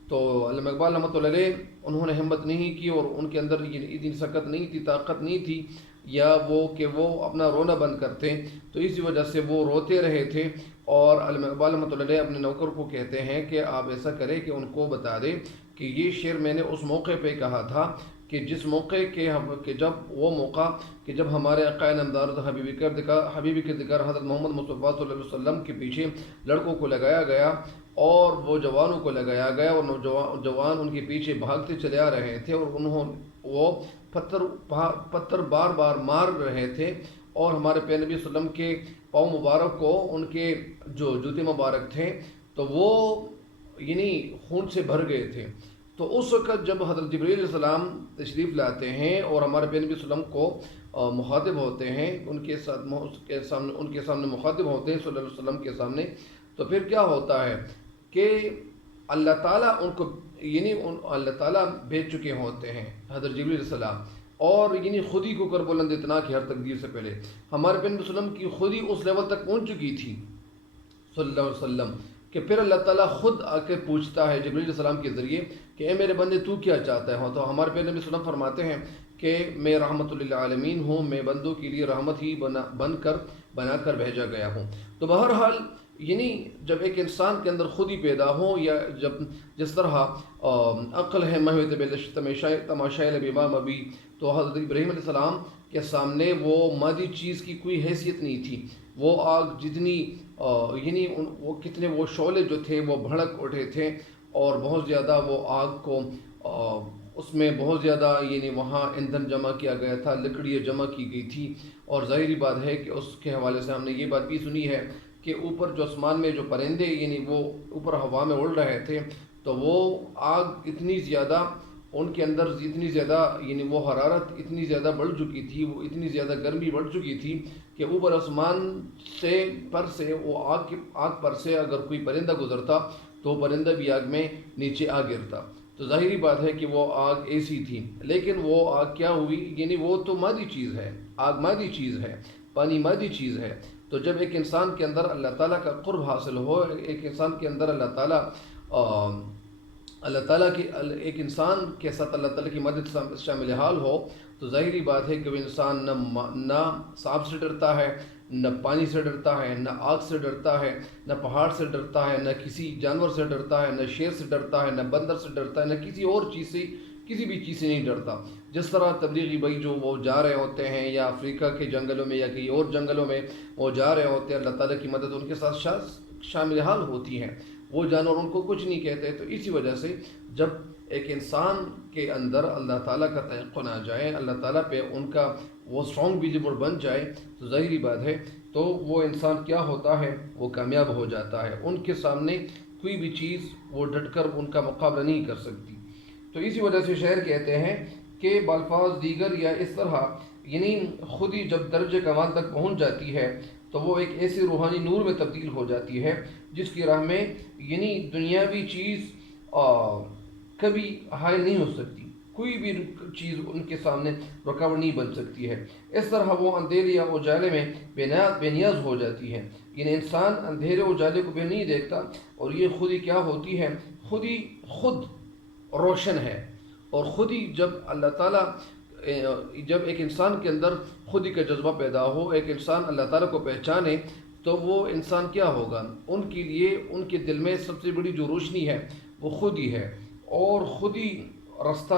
تو علامہ اقبال رحمۃ اللہ علیہ انہوں نے ہمت نہیں کی اور ان کے اندر اتنی سکت نہیں تھی، طاقت نہیں تھی یا وہ کہ وہ اپنا رونا بند کرتے، تو اسی وجہ سے وہ روتے رہے تھے۔ اور علامہ اقبال رحمۃ اللہ علیہ اپنے نوکر کو کہتے ہیں کہ آپ ایسا کریں کہ ان کو بتا دیں کہ یہ شعر میں نے اس موقع پہ کہا تھا کہ جس موقع کہ جب وہ موقع کہ جب ہمارے آقا نامدار حبیب کے ذکر حضرت محمد مصطفیٰ صلی اللہ علیہ وسلم کے پیچھے لڑکوں کو لگایا گیا اور وہ جوانوں کو لگایا گیا، اور جوان ان کے پیچھے بھاگتے چلے آ رہے تھے، اور وہ پتھر بار بار مار رہے تھے، اور ہمارے پیارے نبی صلی اللہ علیہ وسلم کے پاؤں مبارک کو ان کے جو جوتے مبارک تھے تو وہ خون سے بھر گئے تھے۔ تو اس وقت جب حضرت جبرائیل علیہ السلام تشریف لاتے ہیں اور ہمارے پیارے نبی صلی اللہ علیہ وسلم کو مخاطب ہوتے ہیں، ان کے سامنے مخاطب ہوتے ہیں صلی اللہ علیہ وسلم کے سامنے، تو پھر کیا ہوتا ہے کہ اللہ تعالیٰ ان کو اللہ تعالیٰ بھیج چکے ہوتے ہیں حضرت جبرائیل علیہ السلام، اور خود ہی کو کر بلند اتنا کہ ہر تقدیر سے پہلے ہمارے پیارے نبی صلی اللہ علیہ وسلم کی خود ہی اس لیول تک پہنچ چکی تھی صلی اللہ علیہ وسلم کہ پھر اللہ تعالیٰ خود آ کے پوچھتا ہے جبرائیل علیہ السلام کے ذریعے کہ اے میرے بندے تو کیا چاہتا ہے؟ تو ہمارے پیارے نبی صلی اللہ علیہ وسلم فرماتے ہیں کہ میں رحمت للعالمین ہوں، میں بندوں کے لیے رحمت ہی بنا کر بھیجا گیا ہوں۔ تو بہرحال جب ایک انسان کے اندر خود ہی پیدا ہو، یا جس طرح عقل ہے محوت تماشائے لبیمام ابھی، تو حضرت ابراہیم علیہ السلام کے سامنے وہ مادی چیز کی کوئی حیثیت نہیں تھی، وہ آگ جتنی وہ کتنے وہ شعلے جو تھے وہ بھڑک اٹھے تھے، اور بہت زیادہ وہ آگ کو اس میں بہت زیادہ وہاں ایندھن جمع کیا گیا تھا، لکڑیاں جمع کی گئی تھی، اور ظاہری بات ہے کہ اس کے حوالے سے ہم نے یہ بات بھی سنی ہے کہ اوپر جو آسمان میں جو پرندے وہ اوپر ہوا میں اڑ رہے تھے، تو وہ آگ اتنی زیادہ ان کے اندر اتنی زیادہ وہ حرارت اتنی زیادہ بڑھ چکی تھی، وہ اتنی زیادہ گرمی بڑھ چکی تھی کہ اوپر آسمان سے وہ آگ پر سے اگر کوئی پرندہ گزرتا تو وہ پرندہ بھی آگ میں نیچے آ گرتا۔ تو ظاہری بات ہے کہ وہ آگ ایسی تھی، لیکن وہ آگ کیا ہوئی؟ وہ تو مادی چیز ہے، آگ مادی چیز ہے، پانی مادی چیز ہے۔ تو جب ایک انسان کے اندر اللہ تعالیٰ کا قرب حاصل ہو، ایک انسان کے اندر ایک انسان کے ساتھ اللہ تعالیٰ کی مدد شامل حال ہو، تو ظاہری بات ہے کہ وہ انسان نہ سانپ سے ڈرتا ہے، نہ پانی سے ڈرتا ہے، نہ آگ سے ڈرتا ہے، نہ پہاڑ سے ڈرتا ہے، نہ کسی جانور سے ڈرتا ہے، نہ شیر سے ڈرتا ہے، نہ بندر سے ڈرتا ہے، نہ کسی اور چیز سے، کسی بھی چیز سے نہیں ڈرتا۔ جس طرح تبلیغی بھائی جو وہ جا رہے ہوتے ہیں یا افریقہ کے جنگلوں میں یا کئی اور جنگلوں میں وہ جا رہے ہوتے ہیں، اللہ تعالیٰ کی مدد ان کے ساتھ شامل حال ہوتی ہے، وہ جانور ان کو کچھ نہیں کہتے۔ تو اسی وجہ سے جب ایک انسان کے اندر اللہ تعالیٰ کا تیقن آ جائے، اللہ تعالیٰ پہ ان کا وہ اسٹرانگ بلیور بن جائے، تو ظاہری بات ہے تو وہ انسان کیا ہوتا ہے؟ وہ کامیاب ہو جاتا ہے، ان کے سامنے کوئی بھی چیز وہ ڈٹ کر ان کا مقابلہ نہیں کر سکتی۔ تو اسی وجہ سے شاعر کہتے ہیں کہ بالفاظ دیگر یا اس طرح خود ہی جب درجہ کمال تک پہنچ جاتی ہے تو وہ ایک ایسے روحانی نور میں تبدیل ہو جاتی ہے جس کی راہ میں دنیاوی چیز کبھی حائل نہیں ہو سکتی، کوئی بھی چیز ان کے سامنے رکاوٹ نہیں بن سکتی ہے۔ اس طرح وہ اندھیرے یا اجالے میں بے نیاز ہو جاتی ہے، انسان اندھیرے اجالے کو بھی نہیں دیکھتا، اور یہ خود ہی کیا ہوتی ہے؟ خود روشن ہے، اور خود ہی جب اللہ تعالیٰ جب ایک انسان کے اندر خود ہی کا جذبہ پیدا ہو، ایک انسان اللہ تعالیٰ کو پہچانے، تو وہ انسان کیا ہوگا؟ ان کے لیے ان کے دل میں سب سے بڑی جو روشنی ہے وہ خود ہی ہے، اور خود ہی راستہ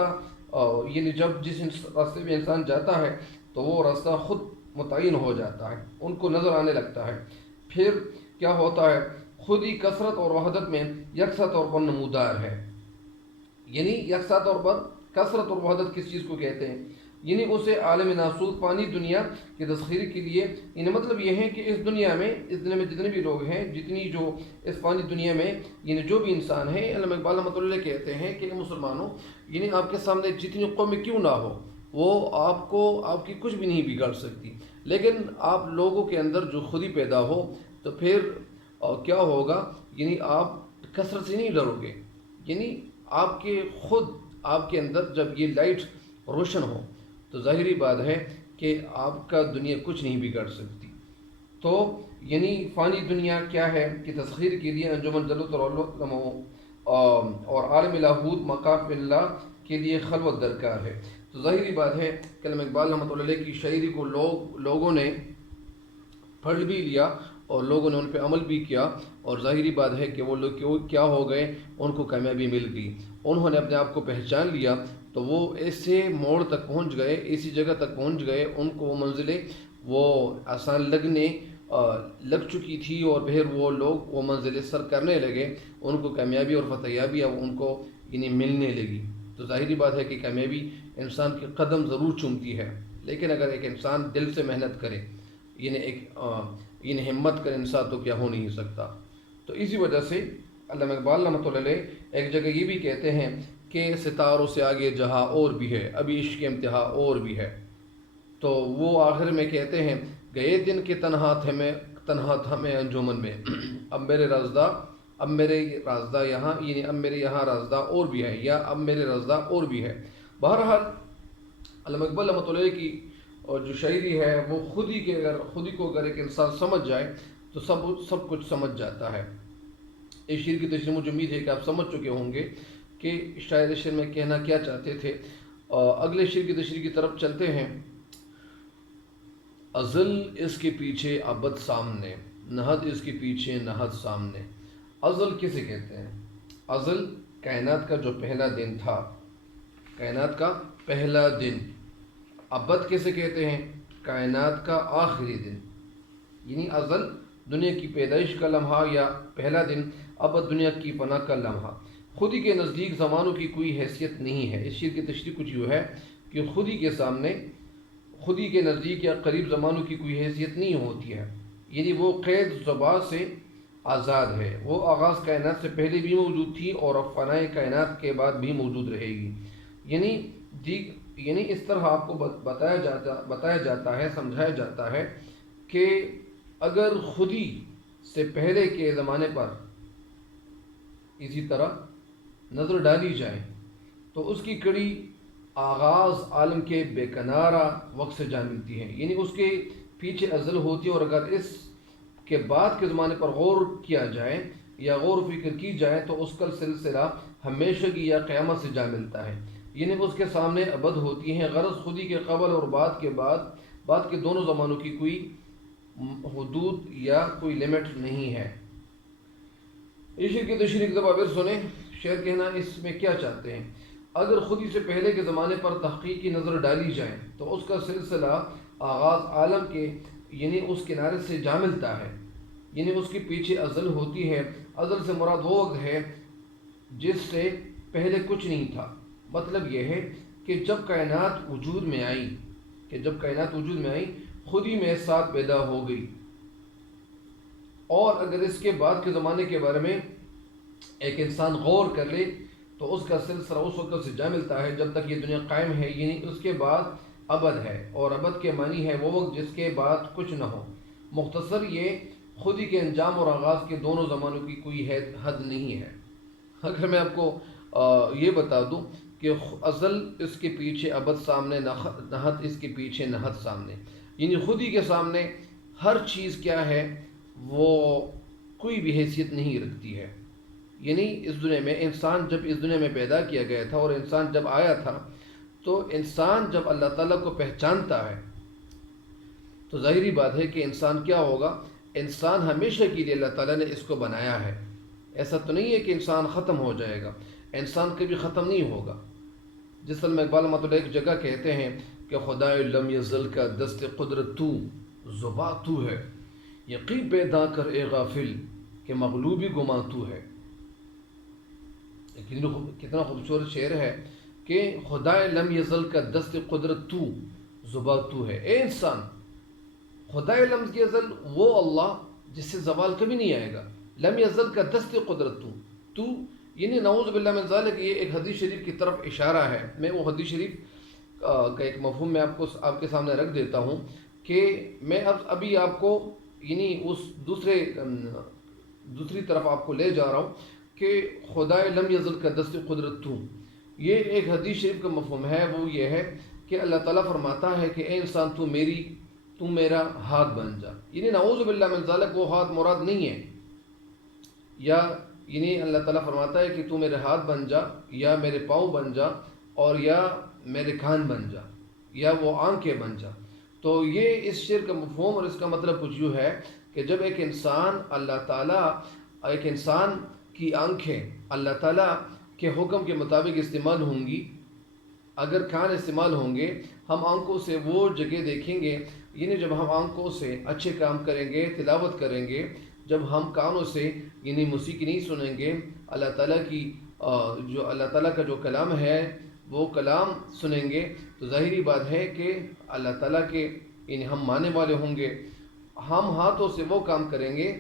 جب جس راستے میں انسان جاتا ہے تو وہ راستہ خود متعین ہو جاتا ہے، ان کو نظر آنے لگتا ہے۔ پھر کیا ہوتا ہے؟ خود ہی کثرت اور وحدت میں یکساں طور پر نمودار ہے، یکساں طور پر کثرت اور وحدت کس چیز کو کہتے ہیں؟ اسے عالم ناسوت پانی دنیا کی تسخیر کے لیے مطلب یہ ہے کہ اس دنیا میں جتنے بھی لوگ ہیں، جتنی جو اس پانی دنیا میں جو بھی انسان ہے، علامہ اقبال رحمۃ اللہ علیہ کہتے ہیں کہ مسلمانوں آپ کے سامنے جتنی قوم کیوں نہ ہو، وہ آپ کی کچھ بھی نہیں بگاڑ سکتی، لیکن آپ لوگوں کے اندر جو خود ہی پیدا ہو تو پھر کیا ہوگا؟ آپ کثرت سے نہیں ڈرو گے، آپ کے اندر جب یہ لائٹ روشن ہو تو ظاہری بات ہے کہ آپ کا دنیا کچھ نہیں بگاڑ سکتی۔ تو فانی دنیا کیا ہے کہ تسخیر کے لیے انجمن جلوت اور عالم لاہوت مقام اللہ کے لیے خلوت درکار ہے۔ تو ظاہری بات ہے کہ علامہ اقبال رحمۃ اللہ علیہ کی شاعری کو لوگوں نے پڑھ بھی لیا اور لوگوں نے ان پہ عمل بھی کیا، اور ظاہری بات ہے کہ وہ لوگ کیا ہو گئے، ان کو کامیابی مل گئی، انہوں نے اپنے آپ کو پہچان لیا، تو وہ ایسے موڑ تک پہنچ گئے، ایسی جگہ تک پہنچ گئے، ان کو وہ منزلیں وہ آسان لگ چکی تھی، اور پھر وہ لوگ وہ منزلیں سر کرنے لگے، ان کو کامیابی اور فتحیابی اب ان کو ملنے لگی۔ تو ظاہری بات ہے کہ کامیابی انسان کے قدم ضرور چومتی ہے، لیکن اگر ایک انسان دل سے محنت کرے، ہمت کر انسان، تو کیا ہو نہیں سکتا۔ تو اسی وجہ سے علامہ اقبال رحمۃ اللہ علیہ ایک جگہ یہ بھی کہتے ہیں کہ ستاروں سے آگے جہاں اور بھی ہے، ابھی عشق امتحا اور بھی ہے۔ تو وہ آخر میں کہتے ہیں، گئے دن کے تنہا تھا میں انجمن میں، اب میرے رازدہ یہاں، اب میرے یہاں رازدہ اور بھی ہے، یا اب میرے رازدہ اور بھی ہے۔ بہرحال علامہ اقبال رحمۃ اللہ علیہ کی اور جو شاعری ہے وہ خود ہی کو اگر ایک انسان سمجھ جائے تو سب کچھ سمجھ جاتا ہے۔ اس شعر کی تشریح مجھے امید ہے کہ آپ سمجھ چکے ہوں گے کہ شاعر شعر میں کہنا کیا چاہتے تھے۔ اگلے شعر کی تشریح کی طرف چلتے ہیں۔ ازل اس کے پیچھے ابد سامنے، نہد اس کے پیچھے نہد سامنے۔ ازل کسے کہتے ہیں؟ ازل کائنات کا جو پہلا دن تھا، کائنات کا پہلا دن۔ ابد کسے کہتے ہیں؟ کائنات کا آخری دن، ازل دنیا کی پیدائش کا لمحہ یا پہلا دن، ابد دنیا کی پناہ کا لمحہ۔ خود ہی کے نزدیک زمانوں کی کوئی حیثیت نہیں ہے۔ اس شعر کی تشریح کچھ یوں ہے کہ خود ہی کے نزدیک یا قریب زمانوں کی کوئی حیثیت نہیں ہوتی ہے، وہ قید زباں سے آزاد ہے، وہ آغاز کائنات سے پہلے بھی موجود تھی اور اب فنائے کائنات کے بعد بھی موجود رہے گی۔ اس طرح آپ کو بتایا جاتا ہے، سمجھایا جاتا ہے کہ اگر خودی سے پہلے کے زمانے پر اسی طرح نظر ڈالی جائے تو اس کی کڑی آغاز عالم کے بے کنارہ وقت سے جا ملتی ہے، اس کے پیچھے ازل ہوتی ہے، اور اگر اس کے بعد کے زمانے پر غور کیا جائے یا غور و فکر کی جائے تو اس کا سلسلہ ہمیشہ کی یا قیامت سے جا ملتا ہے، اس کے سامنے ابد ہوتی ہیں۔ غرض خودی کے قبل اور بعد کے دونوں زمانوں کی کوئی حدود یا کوئی لیمٹ نہیں ہے۔ اس شعر کی تشریح کی پھر سنیں۔ شعر کہنا اس میں کیا چاہتے ہیں؟ اگر خودی سے پہلے کے زمانے پر تحقیق کی نظر ڈالی جائے تو اس کا سلسلہ آغاز عالم کے اس کنارے سے جا ملتا ہے، اس کے پیچھے ازل ہوتی ہے۔ ازل سے مراد وہ وقت ہے جس سے پہلے کچھ نہیں تھا۔ مطلب یہ ہے کہ جب کائنات وجود میں آئی خودی میں ساتھ پیدا ہو گئی، اور اگر اس کے بعد کے زمانے کے بارے میں ایک انسان غور کر لے تو اس کا سلسلہ اس وقت سے جا ملتا ہے جب تک یہ دنیا قائم ہے، اس کے بعد ابد ہے، اور ابد کے معنی ہے وہ وقت جس کے بعد کچھ نہ ہو۔ مختصر یہ خودی کے انجام اور آغاز کے دونوں زمانوں کی کوئی حد نہیں ہے۔ اگر میں آپ کو یہ بتا دوں کہ ازل اس کے پیچھے ابد سامنے، نہد اس کے پیچھے نہد سامنے، خودی کے سامنے ہر چیز کیا ہے، وہ کوئی بھی حیثیت نہیں رکھتی ہے۔ اس دنیا میں انسان جب اس دنیا میں پیدا کیا گیا تھا، اور انسان جب آیا تھا، تو انسان جب اللہ تعالیٰ کو پہچانتا ہے تو ظاہری بات ہے کہ انسان کیا ہوگا، انسان ہمیشہ کے لیے اللہ تعالیٰ نے اس کو بنایا ہے۔ ایسا تو نہیں ہے کہ انسان ختم ہو جائے گا، انسان کبھی ختم نہیں ہوگا۔ جس طرح میں اقبال رحمۃ اللہ ایک جگہ کہتے ہیں کہ خدائے لم یزل کا دست قدرت تو، زباں تو ہے، یقین پیدا کر اے غافل کہ مغلوبی گما تو ہے۔ کتنا خوبصورت شعر ہے کہ خدائے لم یزل کا دست قدرت تو، زباں تو ہے۔ اے انسان، خدائے لم یزل وہ اللہ جس سے زوال کبھی نہیں آئے گا، لم یزل کا دست قدرت تو نعوذ باللہ من ذالک، یہ ایک حدیث شریف کی طرف اشارہ ہے۔ میں وہ حدیث شریف کا ایک مفہوم میں آپ کے سامنے رکھ دیتا ہوں کہ میں ابھی آپ کو اس دوسری طرف آپ کو لے جا رہا ہوں کہ خدائے لم یزل کا دست قدرت تو، یہ ایک حدیث شریف کا مفہوم ہے۔ وہ یہ ہے کہ اللہ تعالیٰ فرماتا ہے کہ اے انسان تو میرا ہاتھ بن جا، نعوذ باللہ من ذالک وہ ہاتھ مراد نہیں ہے، یا اللہ تعالیٰ فرماتا ہے کہ تو میرے ہاتھ بن جا یا میرے پاؤں بن جا، اور یا میرے کان بن جا یا وہ آنکھیں بن جا. تو یہ اس شعر کا مفہوم اور اس کا مطلب کچھ یوں ہے کہ جب ایک انسان اللہ تعالیٰ ایک انسان کی آنکھیں اللہ تعالیٰ کے حکم کے مطابق استعمال ہوں گی، اگر کان استعمال ہوں گے، ہم آنکھوں سے وہ جگہ دیکھیں گے. یعنی جب ہم آنکھوں سے اچھے کام کریں گے، تلاوت کریں گے، جب ہم کانوں سے یعنی موسیقی نہیں سنیں گے، اللہ تعالیٰ کی جو اللہ تعالیٰ کا جو کلام ہے وہ کلام سنیں گے، تو ظاہری بات ہے کہ اللہ تعالیٰ کے یعنی ہم ماننے والے ہوں گے. ہم ہاتھوں سے وہ کام کریں گے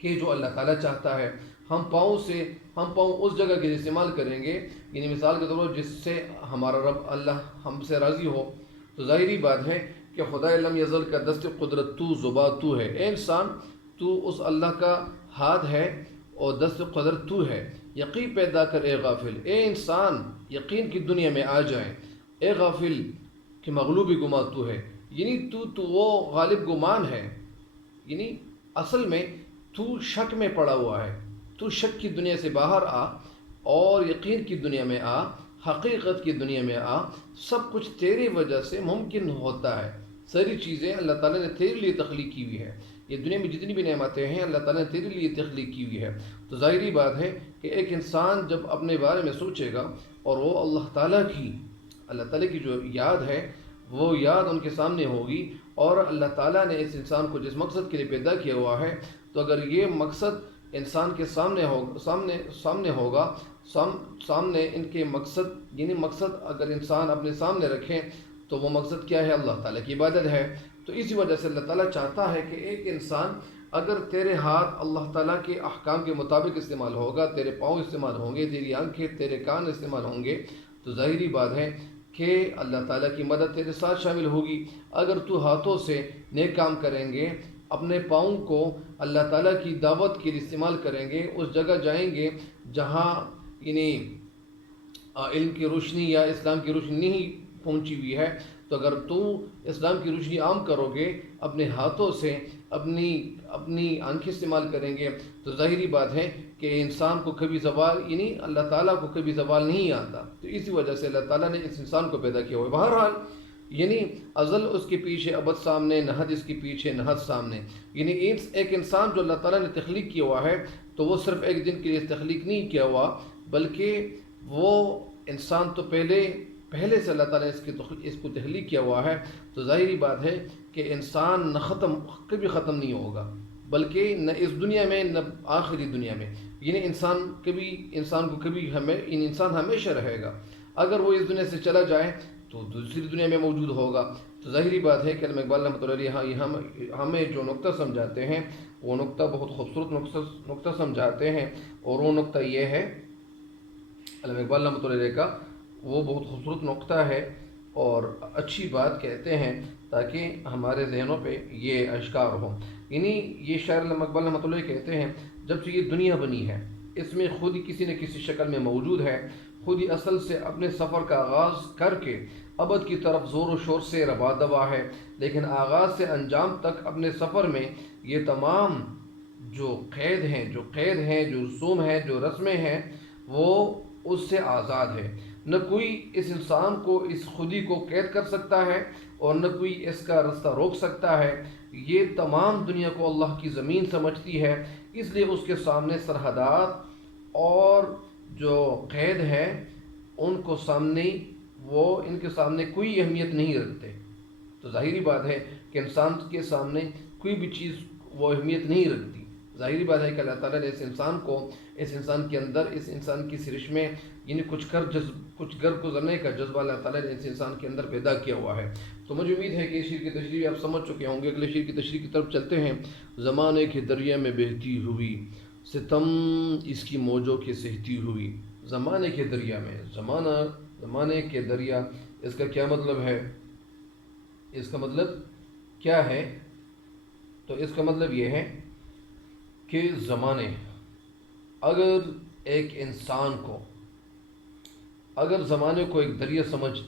کہ جو اللہ تعالیٰ چاہتا ہے. ہم پاؤں اس جگہ کے استعمال کریں گے، یعنی مثال کے طور پر جس سے ہمارا رب اللہ ہم سے راضی ہو. تو ظاہری بات ہے کہ خدا لم یزل کا دست قدرت تو زباں تو ہے. اے انسان، تو اس اللہ کا ہاتھ ہے اور دست قدرت تو ہے. یقین پیدا کر اے غافل. اے انسان یقین کی دنیا میں آ جائیں. اے غافل کہ مغلوبی گما تو ہے. یعنی تو وہ غالب گمان ہے. یعنی اصل میں تو شک میں پڑا ہوا ہے. تو شک کی دنیا سے باہر آ اور یقین کی دنیا میں آ، حقیقت کی دنیا میں آ. سب کچھ تیری وجہ سے ممکن ہوتا ہے. ساری چیزیں اللہ تعالیٰ نے تیرے لیے تخلیق کی ہوئی ہے. یہ دنیا میں جتنی بھی نعمتیں ہیں اللہ تعالیٰ نے تیرے لیے تخلیق کی ہوئی ہے. تو ظاہری بات ہے کہ ایک انسان جب اپنے بارے میں سوچے گا اور وہ اللہ تعالیٰ کی جو یاد ہے وہ یاد ان کے سامنے ہوگی، اور اللہ تعالیٰ نے اس انسان کو جس مقصد کے لیے پیدا کیا ہوا ہے، تو اگر یہ مقصد انسان کے سامنے ہوگا سامنے ان کے مقصد یعنی مقصد اگر انسان اپنے سامنے رکھیں تو وہ مقصد کیا ہے؟ اللہ تعالیٰ کی عبادت ہے. تو اسی وجہ سے اللہ تعالیٰ چاہتا ہے کہ ایک انسان اگر تیرے ہاتھ اللہ تعالیٰ کے احکام کے مطابق استعمال ہوگا، تیرے پاؤں استعمال ہوں گے، تیری آنکھیں تیرے کان استعمال ہوں گے، تو ظاہری بات ہے کہ اللہ تعالیٰ کی مدد تیرے ساتھ شامل ہوگی. اگر تو ہاتھوں سے نیک کام کریں گے، اپنے پاؤں کو اللہ تعالیٰ کی دعوت کے لیے استعمال کریں گے، اس جگہ جائیں گے جہاں یعنی علم کی روشنی یا اسلام کی روشنی نہیں پہنچی ہوئی ہے، تو اگر تو اسلام کی روشنی عام کرو گے، اپنے ہاتھوں سے اپنی آنکھیں استعمال کریں گے، تو ظاہری بات ہے کہ انسان کو کبھی زوال یعنی اللہ تعالیٰ کو کبھی زوال نہیں آتا. تو اسی وجہ سے اللہ تعالیٰ نے اس انسان کو پیدا کیا ہوا ہے. بہرحال یعنی ازل اس کے پیچھے ابد سامنے، نہد اس کے پیچھے نہد سامنے. یعنی ایک انسان جو اللہ تعالیٰ نے تخلیق کیا ہوا ہے تو وہ صرف ایک دن کے لیے تخلیق نہیں کیا ہوا، بلکہ وہ انسان تو پہلے سے اللہ تعالیٰ نے اس کو تخلیق کیا ہوا ہے. تو ظاہری بات ہے کہ انسان کبھی ختم نہیں ہوگا، بلکہ نہ اس دنیا میں نہ آخری دنیا میں. یعنی انسان کو کبھی انسان ہمیشہ رہے گا. اگر وہ اس دنیا سے چلا جائے تو دوسری دنیا میں موجود ہوگا. تو ظاہری بات ہے کہ علامہ اقبال رحمۃ اللہ علیہ ہمیں جو نقطہ سمجھاتے ہیں وہ نقطہ بہت خوبصورت نقطہ سمجھاتے ہیں، اور وہ نقطہ یہ ہے علامہ اقبال رحمۃ اللہ علیہ کا وہ بہت خوبصورت نقطہ ہے اور اچھی بات کہتے ہیں تاکہ ہمارے ذہنوں پہ یہ اشکار ہو. یعنی یہ شاعر علامہ اقبال رحمۃ اللہ علیہ کہتے ہیں جب سے یہ دنیا بنی ہے اس میں خود ہی کسی نہ کسی شکل میں موجود ہے. خود ہی اصل سے اپنے سفر کا آغاز کر کے ابد کی طرف زور و شور سے روا دوا ہے، لیکن آغاز سے انجام تک اپنے سفر میں یہ تمام جو قید ہیں جو رسوم ہیں جو رسمیں ہیں وہ اس سے آزاد ہے. نہ کوئی اس انسان کو اس خودی کو قید کر سکتا ہے اور نہ کوئی اس کا رستہ روک سکتا ہے. یہ تمام دنیا کو اللہ کی زمین سمجھتی ہے، اس لیے اس کے سامنے سرحدات اور جو قید ہے ان کے سامنے کوئی اہمیت نہیں رکھتے. تو ظاہری بات ہے کہ انسان کے سامنے کوئی بھی چیز وہ اہمیت نہیں رکھتی. ظاہری بات ہے کہ اللہ تعالیٰ نے اس انسان کے اندر اس انسان کی سرش میں یعنی کچھ گر گزرنے کا جذبہ اللہ تعالیٰ نے اس انسان کے اندر پیدا کیا ہوا ہے. تو مجھے امید ہے کہ اس شعر کی تشریح آپ سمجھ چکے ہوں گے. اگلے شعر کی تشریح کی طرف چلتے ہیں. زمانے کے دریا میں بہتی ہوئی ستم اس کی موجوں کے سہتی ہوئی. زمانے کے دریا میں زمانے کے دریا، اس کا کیا مطلب ہے؟ اس کا مطلب کیا ہے؟ تو اس کا مطلب یہ ہے کہ زمانے اگر ایک انسان کو اگر زمانے کو ایک دریا سمجھ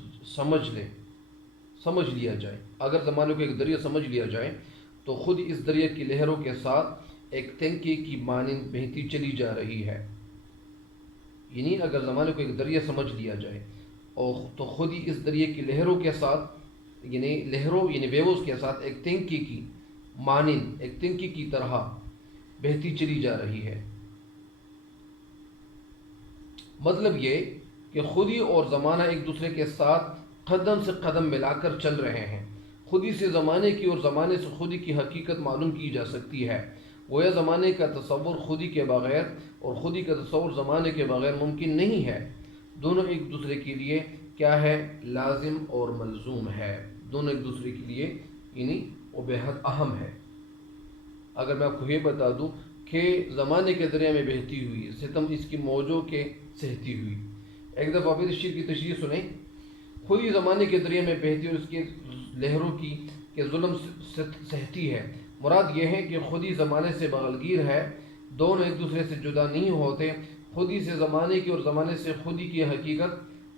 لیا جائے، اگر زمانے کو ایک دریا سمجھ لیا جائے تو خود اس دریا کی لہروں کے ساتھ ایک ٹینکی کی مانند بہتی چلی جا رہی ہے. یعنی اگر زمانے کو ایک دریا سمجھ لیا جائے اور تو خود ہی اس دریا کی لہروں کے ساتھ لہروں ویوز کے ساتھ ایک ٹینکی کی مانند، ایک ٹینکی کی طرح بہتی چلی جا رہی ہے۔ مطلب یہ کہ خودی اور زمانہ ایک دوسرے کے ساتھ قدم سے قدم ملا کر چل رہے ہیں۔ خودی سے زمانے کی اور زمانے سے خودی کی حقیقت معلوم کی جا سکتی ہے۔ گویا زمانے کا تصور خودی کے بغیر اور خودی کا تصور زمانے کے بغیر ممکن نہیں ہے۔ دونوں ایک دوسرے کے لیے کیا ہے؟ لازم اور ملزوم ہے۔ دونوں ایک دوسرے کے لیے وہ بہت اہم ہے۔ اگر میں آپ کو یہ بتا دوں کہ زمانے کے دریا میں بہتی ہوئی ستم اس کی موجوں کے سہتی ہوئی، ایک دفعہ پھر اس شعر کی تشریح سنیں۔ خودی زمانے کے دریا میں بہتی اور اس کے لہروں کی کہ ظلم سہتی ہے۔ مراد یہ ہے کہ خودی زمانے سے بغلگیر ہے، دونوں ایک دوسرے سے جدا نہیں ہوتے۔ خودی سے زمانے کی اور زمانے سے خودی کی حقیقت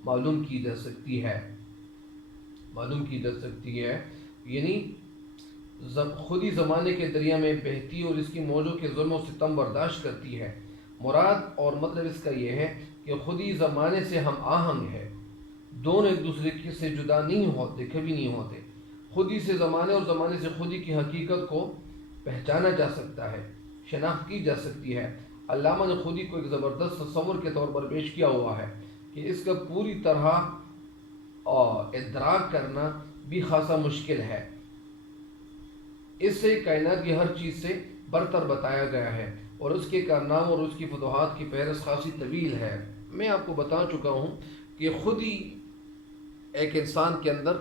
معلوم کی جا سکتی ہے، خودی زمانے کے دریا میں بہتی اور اس کی موجوں کے ظلم و ستم برداشت کرتی ہے۔ مراد اور مطلب اس کا یہ ہے کہ خودی زمانے سے ہم آہنگ ہے، دونوں ایک دوسرے سے جدا نہیں ہوتے، کبھی نہیں ہوتے۔ خودی سے زمانے اور زمانے سے خودی کی حقیقت کو پہچانا جا سکتا ہے، شناخت کی جا سکتی ہے۔ علامہ نے خودی کو ایک زبردست تصور کے طور پر پیش کیا ہوا ہے کہ اس کا پوری طرح ادراک کرنا بھی خاصا مشکل ہے۔ اس سے کائنات کی ہر چیز سے برتر بتایا گیا ہے اور اس کے کارناموں اور اس کی فتوحات کی فہرست خاصی طویل ہے۔ میں آپ کو بتا چکا ہوں کہ خودی ایک انسان کے اندر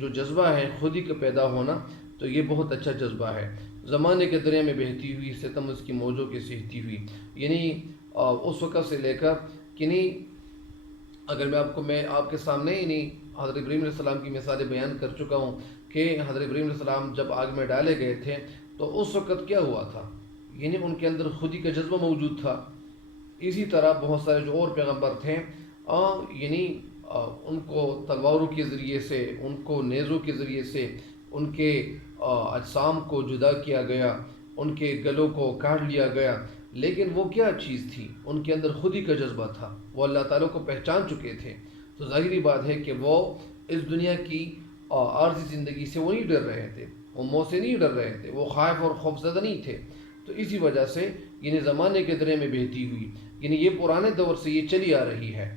جو جذبہ ہے خودی کا پیدا ہونا، تو یہ بہت اچھا جذبہ ہے۔ زمانے کے دریا میں بہتی ہوئی ستم اس کی موجوں کے سہتی ہوئی، اس وقت سے لے کر اگر میں آپ کے سامنے حضرت ابراہیم علیہ السلام کی مثالیں بیان کر چکا ہوں کہ حضرت ابراہیم علیہ السلام جب آگ میں ڈالے گئے تھے تو اس وقت کیا ہوا تھا؟ ان کے اندر خودی کا جذبہ موجود تھا۔ اسی طرح بہت سارے جو اور پیغمبر تھے، ان کو تلواروں کے ذریعے سے، ان کو نیزوں کے ذریعے سے ان کے اجسام کو جدا کیا گیا، ان کے گلوں کو کاٹ لیا گیا، لیکن وہ کیا چیز تھی؟ ان کے اندر خودی کا جذبہ تھا، وہ اللہ تعالیٰ کو پہچان چکے تھے۔ تو ظاہری بات ہے کہ وہ اس دنیا کی عارضی زندگی سے وہ نہیں ڈر رہے تھے، وہ موت سے نہیں ڈر رہے تھے، وہ خائف اور خوفزدہ نہیں تھے۔ تو اسی وجہ سے زمانے کے درے میں بہتی ہوئی، یہ پرانے دور سے یہ چلی آ رہی ہے۔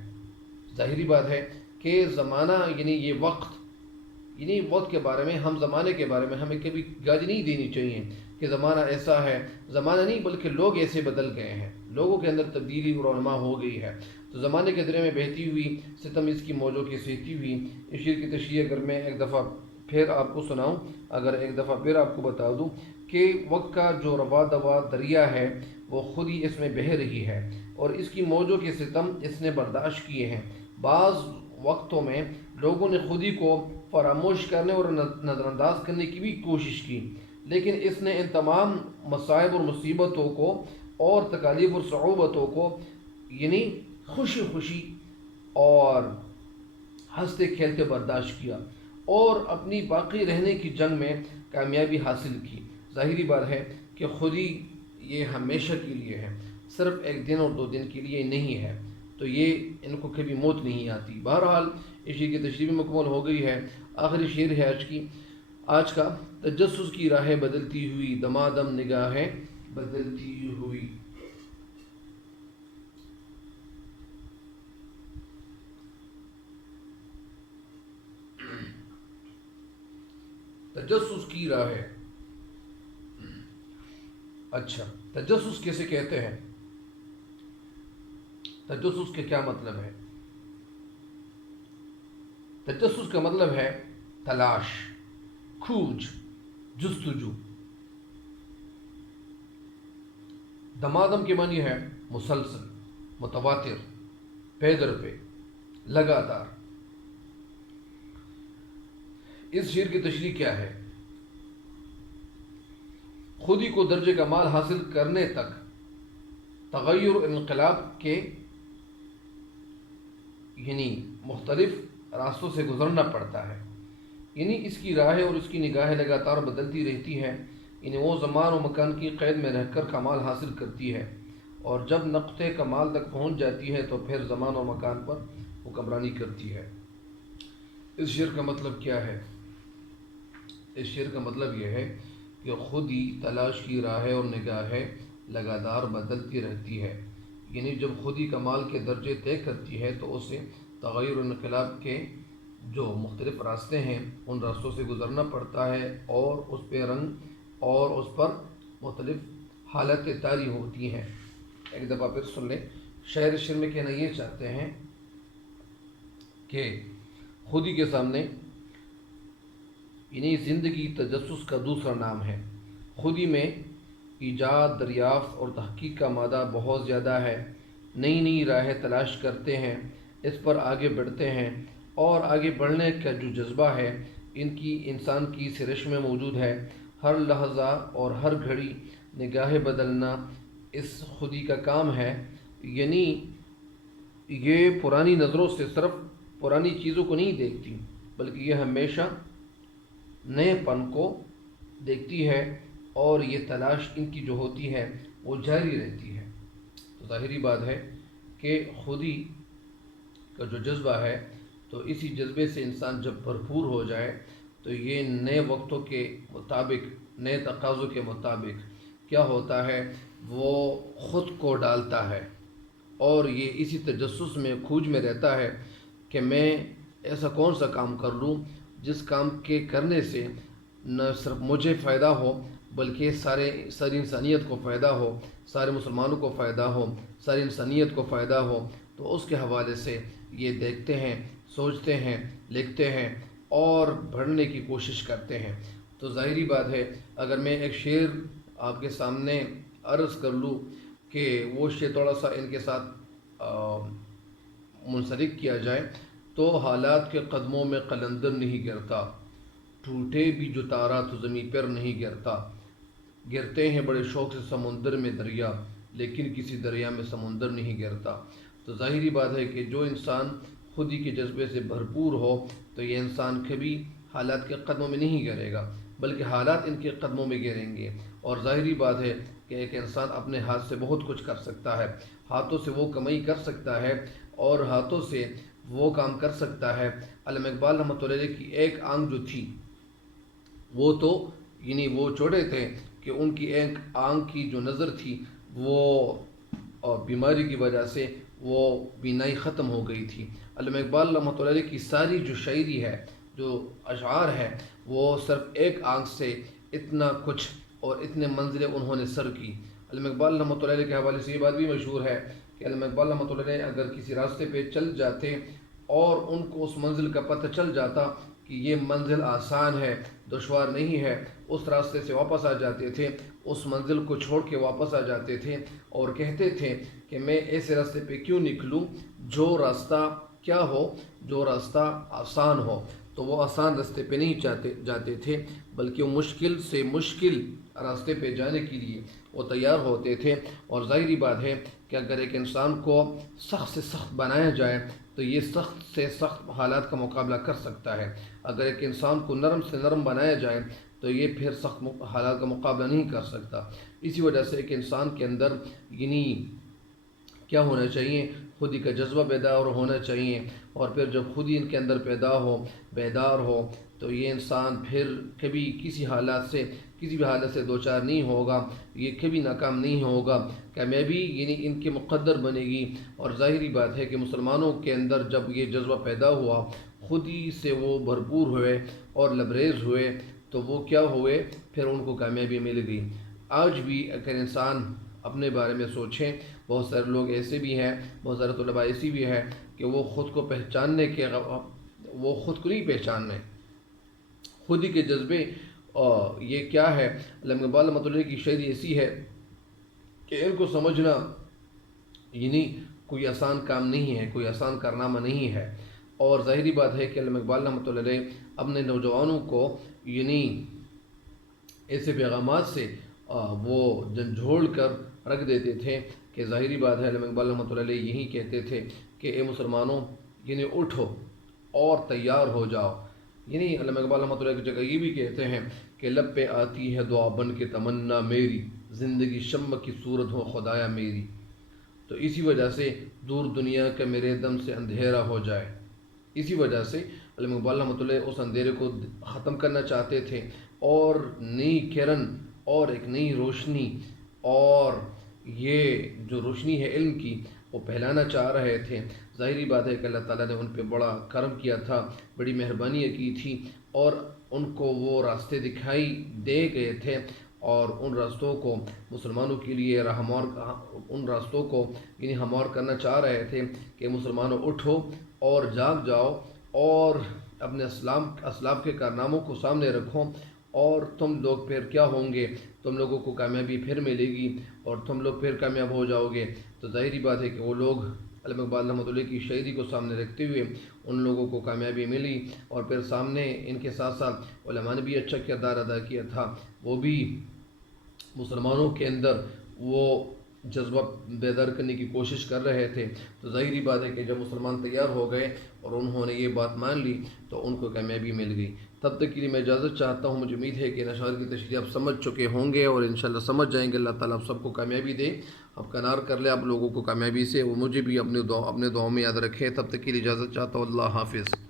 ظاہری بات ہے کہ زمانہ یہ وقت کے بارے میں، زمانے کے بارے میں ہمیں کبھی گاج نہیں دینی چاہیے کہ زمانہ ایسا ہے۔ زمانہ نہیں بلکہ لوگ ایسے بدل گئے ہیں، لوگوں کے اندر تبدیلی اور رونما ہو گئی ہے۔ تو زمانے کے درے میں بہتی ہوئی ستم اس کی موجوں کی سہتی ہوئی، اس شعر کی تشریح اگر میں ایک دفعہ پھر آپ کو سناؤں، اگر ایک دفعہ پھر آپ کو بتا دوں کہ وقت کا جو روا دوا دریا ہے وہ خود ہی اس میں بہہ رہی ہے اور اس کی موجوں کے ستم اس نے برداشت کیے ہیں۔ بعض وقتوں میں لوگوں نے خودی کو فراموش کرنے اور نظر انداز کرنے کی بھی کوشش کی، لیکن اس نے ان تمام مصائب اور مصیبتوں کو اور تکالیف اور صعوبتوں کو خوشی خوشی اور ہنستے کھیلتے برداشت کیا اور اپنی باقی رہنے کی جنگ میں کامیابی حاصل کی۔ ظاہری بات ہے کہ خودی یہ ہمیشہ کے لیے ہے، صرف ایک دن اور 2 دن کے لیے نہیں ہے، تو ان کو کبھی موت نہیں آتی۔ بہرحال اس شعر کی تشریح مکمل ہو گئی ہے۔ آخری شعر ہے آج کا، تجسس کی راہیں بدلتی ہوئی، دمادم نگاہیں بدلتی ہوئی۔ تجسس کی راہیں، اچھا تجسس کیسے کہتے ہیں؟ تجسس کے کیا مطلب ہے؟ تجسس کا مطلب ہے تلاش، کھوج، جستجو۔ دمادم کے معنی ہے مسلسل، متواتر، پے در پہ، لگاتار۔ اس شعر کی تشریح کیا ہے؟ خودی کو درجے کمال حاصل کرنے تک تغیر و انقلاب کے مختلف راستوں سے گزرنا پڑتا ہے۔ اس کی راہیں اور اس کی نگاہیں لگاتار بدلتی رہتی ہیں۔ وہ زمان و مکان کی قید میں رہ کر کمال حاصل کرتی ہے، اور جب نقطۂ کمال تک پہنچ جاتی ہے تو پھر زمان و مکان پر حکمرانی کرتی ہے۔ اس شعر کا مطلب کیا ہے؟ اس شعر کا مطلب یہ ہے کہ خود ہی تلاش کی راہیں اور نگاہیں لگاتار بدلتی رہتی ہے، یعنی جب خود ہی کمال کے درجے طے کرتی ہے تو اسے تغیر و انقلاب کے جو مختلف راستے ہیں ان راستوں سے گزرنا پڑتا ہے، اور اس پہ رنگ اور اس پر مختلف حالتیں طاری ہوتی ہیں۔ ایک دفعہ پھر سن لیں، شعر میں کہنا یہ چاہتے ہیں کہ خود ہی کے سامنے، یعنی زندگی تجسس کا دوسرا نام ہے۔ خود ہی میں ایجاد، دریافت اور تحقیق کا مادہ بہت زیادہ ہے۔ نئی نئی راہیں تلاش کرتے ہیں، اس پر آگے بڑھتے ہیں، اور آگے بڑھنے کا جو جذبہ ہے انسان کی سرش میں موجود ہے۔ ہر لحظہ اور ہر گھڑی نگاہ بدلنا اس خودی کا کام ہے، یعنی یہ پرانی نظروں سے صرف پرانی چیزوں کو نہیں دیکھتی، بلکہ یہ ہمیشہ نئے پن کو دیکھتی ہے، اور یہ تلاش ان کی جو ہوتی ہے وہ جاری رہتی ہے۔ تو ظاہری بات ہے کہ خودی کا جو جذبہ ہے، تو اسی جذبے سے انسان جب بھرپور ہو جائے تو یہ نئے وقتوں کے مطابق، نئے تقاضوں کے مطابق کیا ہوتا ہے، وہ خود کو ڈالتا ہے، اور یہ اسی تجسس میں، کھوج میں رہتا ہے کہ میں ایسا کون سا کام کر لوں جس کام کے کرنے سے نہ صرف مجھے فائدہ ہو بلکہ ساری انسانیت کو فائدہ ہو، سارے مسلمانوں کو فائدہ ہو، ساری انسانیت کو فائدہ ہو۔ تو اس کے حوالے سے یہ دیکھتے ہیں، سوچتے ہیں، لکھتے ہیں اور بڑھنے کی کوشش کرتے ہیں۔ تو ظاہری بات ہے، اگر میں ایک شعر آپ کے سامنے عرض کر لوں کہ وہ شعر تھوڑا سا ان کے ساتھ منسلک کیا جائے تو حالات کے قدموں میں قلندر نہیں گرتا، ٹوٹے بھی جو تارا تو زمیں پر نہیں گرتا، گرتے ہیں بڑے شوق سے سمندر میں دریا، لیکن کسی دریا میں سمندر نہیں گرتا۔ تو ظاہری بات ہے کہ جو انسان خود ہی کے جذبے سے بھرپور ہو تو یہ انسان کبھی حالات کے قدموں میں نہیں گرے گا، بلکہ حالات ان کے قدموں میں گریں گے۔ اور ظاہری بات ہے کہ ایک انسان اپنے ہاتھ سے بہت کچھ کر سکتا ہے، ہاتھوں سے وہ کمائی کر سکتا ہے اور ہاتھوں سے وہ کام کر سکتا ہے۔ علامہ اقبال رحمۃ اللہ علیہ کی ایک آنکھ جو تھی وہ تو یعنی وہ چھوٹے تھے کہ ان کی ایک آنکھ کی جو نظر تھی وہ بیماری کی وجہ سے وہ بینائی ختم ہو گئی تھی۔ علامہ اقبال رحمۃ اللہ علیہ کی ساری جو شاعری ہے، جو اشعار ہے، وہ صرف ایک آنکھ سے اتنا کچھ اور اتنے منزلیں انہوں نے سر کی۔ علامہ اقبال رحمۃ اللہ علیہ کے حوالے سے یہ بات بھی مشہور ہے کہ علامہ اقبال رحمۃ اللہ علیہ اگر کسی راستے پہ چل جاتے اور ان کو اس منزل کا پتہ چل جاتا کہ یہ منزل آسان ہے، دشوار نہیں ہے، اس راستے سے واپس آ جاتے تھے، اس منزل کو چھوڑ کے واپس آ جاتے تھے اور کہتے تھے کہ میں ایسے راستے پہ کیوں نکلوں جو راستہ کیا ہو، جو راستہ آسان ہو۔ تو وہ آسان راستے پہ نہیں جاتے تھے، بلکہ وہ مشکل سے مشکل راستے پہ جانے کے لیے وہ تیار ہوتے تھے۔ اور ظاہری بات ہے کہ اگر ایک انسان کو سخت سے سخت بنایا جائے تو یہ سخت سے سخت حالات کا مقابلہ کر سکتا ہے، اگر ایک انسان کو نرم سے نرم بنایا جائے تو یہ پھر سخت حالات کا مقابلہ نہیں کر سکتا۔ اسی وجہ سے ایک انسان کے اندر یعنی کیا ہونا چاہیے، خودی کا جذبہ بیدار ہونا چاہیے، اور پھر جب خودی ان کے اندر پیدا ہو، بیدار ہو، تو یہ انسان پھر کبھی کسی بھی حالت سے دوچار نہیں ہوگا، یہ کبھی ناکام نہیں ہوگا، کامیابی یعنی ان کے مقدر بنے گی۔ اور ظاہری بات ہے کہ مسلمانوں کے اندر جب یہ جذبہ پیدا ہوا، خودی سے وہ بھرپور ہوئے اور لبریز ہوئے، تو وہ کیا ہوئے، پھر ان کو کامیابی مل گئی۔ آج بھی اگر انسان اپنے بارے میں سوچیں، بہت سارے لوگ ایسے بھی ہیں، بہت سارے طلباء ایسی بھی ہیں کہ وہ خود کو پہچاننے کے وہ خود کو نہیں پہچاننے، خودی کے جذبے یہ کیا ہے۔ علامہ اقبال رحمۃ اللہ کی شاعری ایسی ہے کہ ان کو سمجھنا یعنی کوئی آسان کام نہیں ہے، کوئی آسان کارنامہ نہیں ہے۔ اور ظاہری بات ہے کہ علامہ اقبال رحمۃ اللہ علیہ اپنے نوجوانوں کو یعنی ایسے پیغامات سے وہ جھنجھوڑ کر رکھ دیتے تھے کہ ظاہری بات ہے علامہ اقبال رحمۃ اللہ علیہ یہی کہتے تھے کہ اے مسلمانوں، یعنی اٹھو اور تیار ہو جاؤ۔ یعنی علامہ اقبال رحمۃ اللہ کی جگہ یہ بھی کہتے ہیں کہ لب پہ آتی ہے دعا بن کے تمنا میری، زندگی شمع کی صورت ہو خدایا میری۔ تو اسی وجہ سے دور دنیا کا میرے دم سے اندھیرا ہو جائے. اسی وجہ سے علامہ اقبال رحمۃ اللہ اس اندھیرے کو ختم کرنا چاہتے تھے اور نئی کرن اور ایک نئی روشنی اور یہ جو روشنی ہے علم کی وہ پھیلانا چاہ رہے تھے. ظاہری بات ہے کہ اللہ تعالیٰ نے ان پہ بڑا کرم کیا تھا، بڑی مہربانی کی تھی اور ان کو وہ راستے دکھائی دے گئے تھے اور ان راستوں کو مسلمانوں کے لیے ان راستوں کو یعنی ہموار کرنا چاہ رہے تھے کہ مسلمانوں اٹھو اور جاگ جاؤ اور اپنے اسلاف کے کارناموں کو سامنے رکھو اور تم لوگ پھر کیا ہوں گے، تم لوگوں کو کامیابی پھر ملے گی اور تم لوگ پھر کامیاب ہو جاؤ گے. تو ظاہری بات ہے کہ وہ لوگ علامہ اقبال رحمۃ اللہ کی شاعری کو سامنے رکھتے ہوئے ان لوگوں کو کامیابی ملی اور پھر سامنے ان کے ساتھ ساتھ علماء نے بھی اچھا کردار ادا کیا تھا. وہ بھی مسلمانوں کے اندر وہ جذبہ بیدار کرنے کی کوشش کر رہے تھے. تو ظاہری بات ہے کہ جب مسلمان تیار ہو گئے اور انہوں نے یہ بات مان لی تو ان کو کامیابی مل گئی. تب تک کے لیے میں اجازت چاہتا ہوں. مجھے امید ہے کہ ان اشعار کی تشریح آپ سمجھ چکے ہوں گے اور انشاءاللہ سمجھ جائیں گے. اللہ تعالیٰ آپ سب کو کامیابی دے، آپ کنار کر لے آپ لوگوں کو کامیابی سے، اور مجھے بھی اپنے دعاؤں میں یاد رکھیں. تب تک کے لیے اجازت چاہتا ہوں. اللہ حافظ.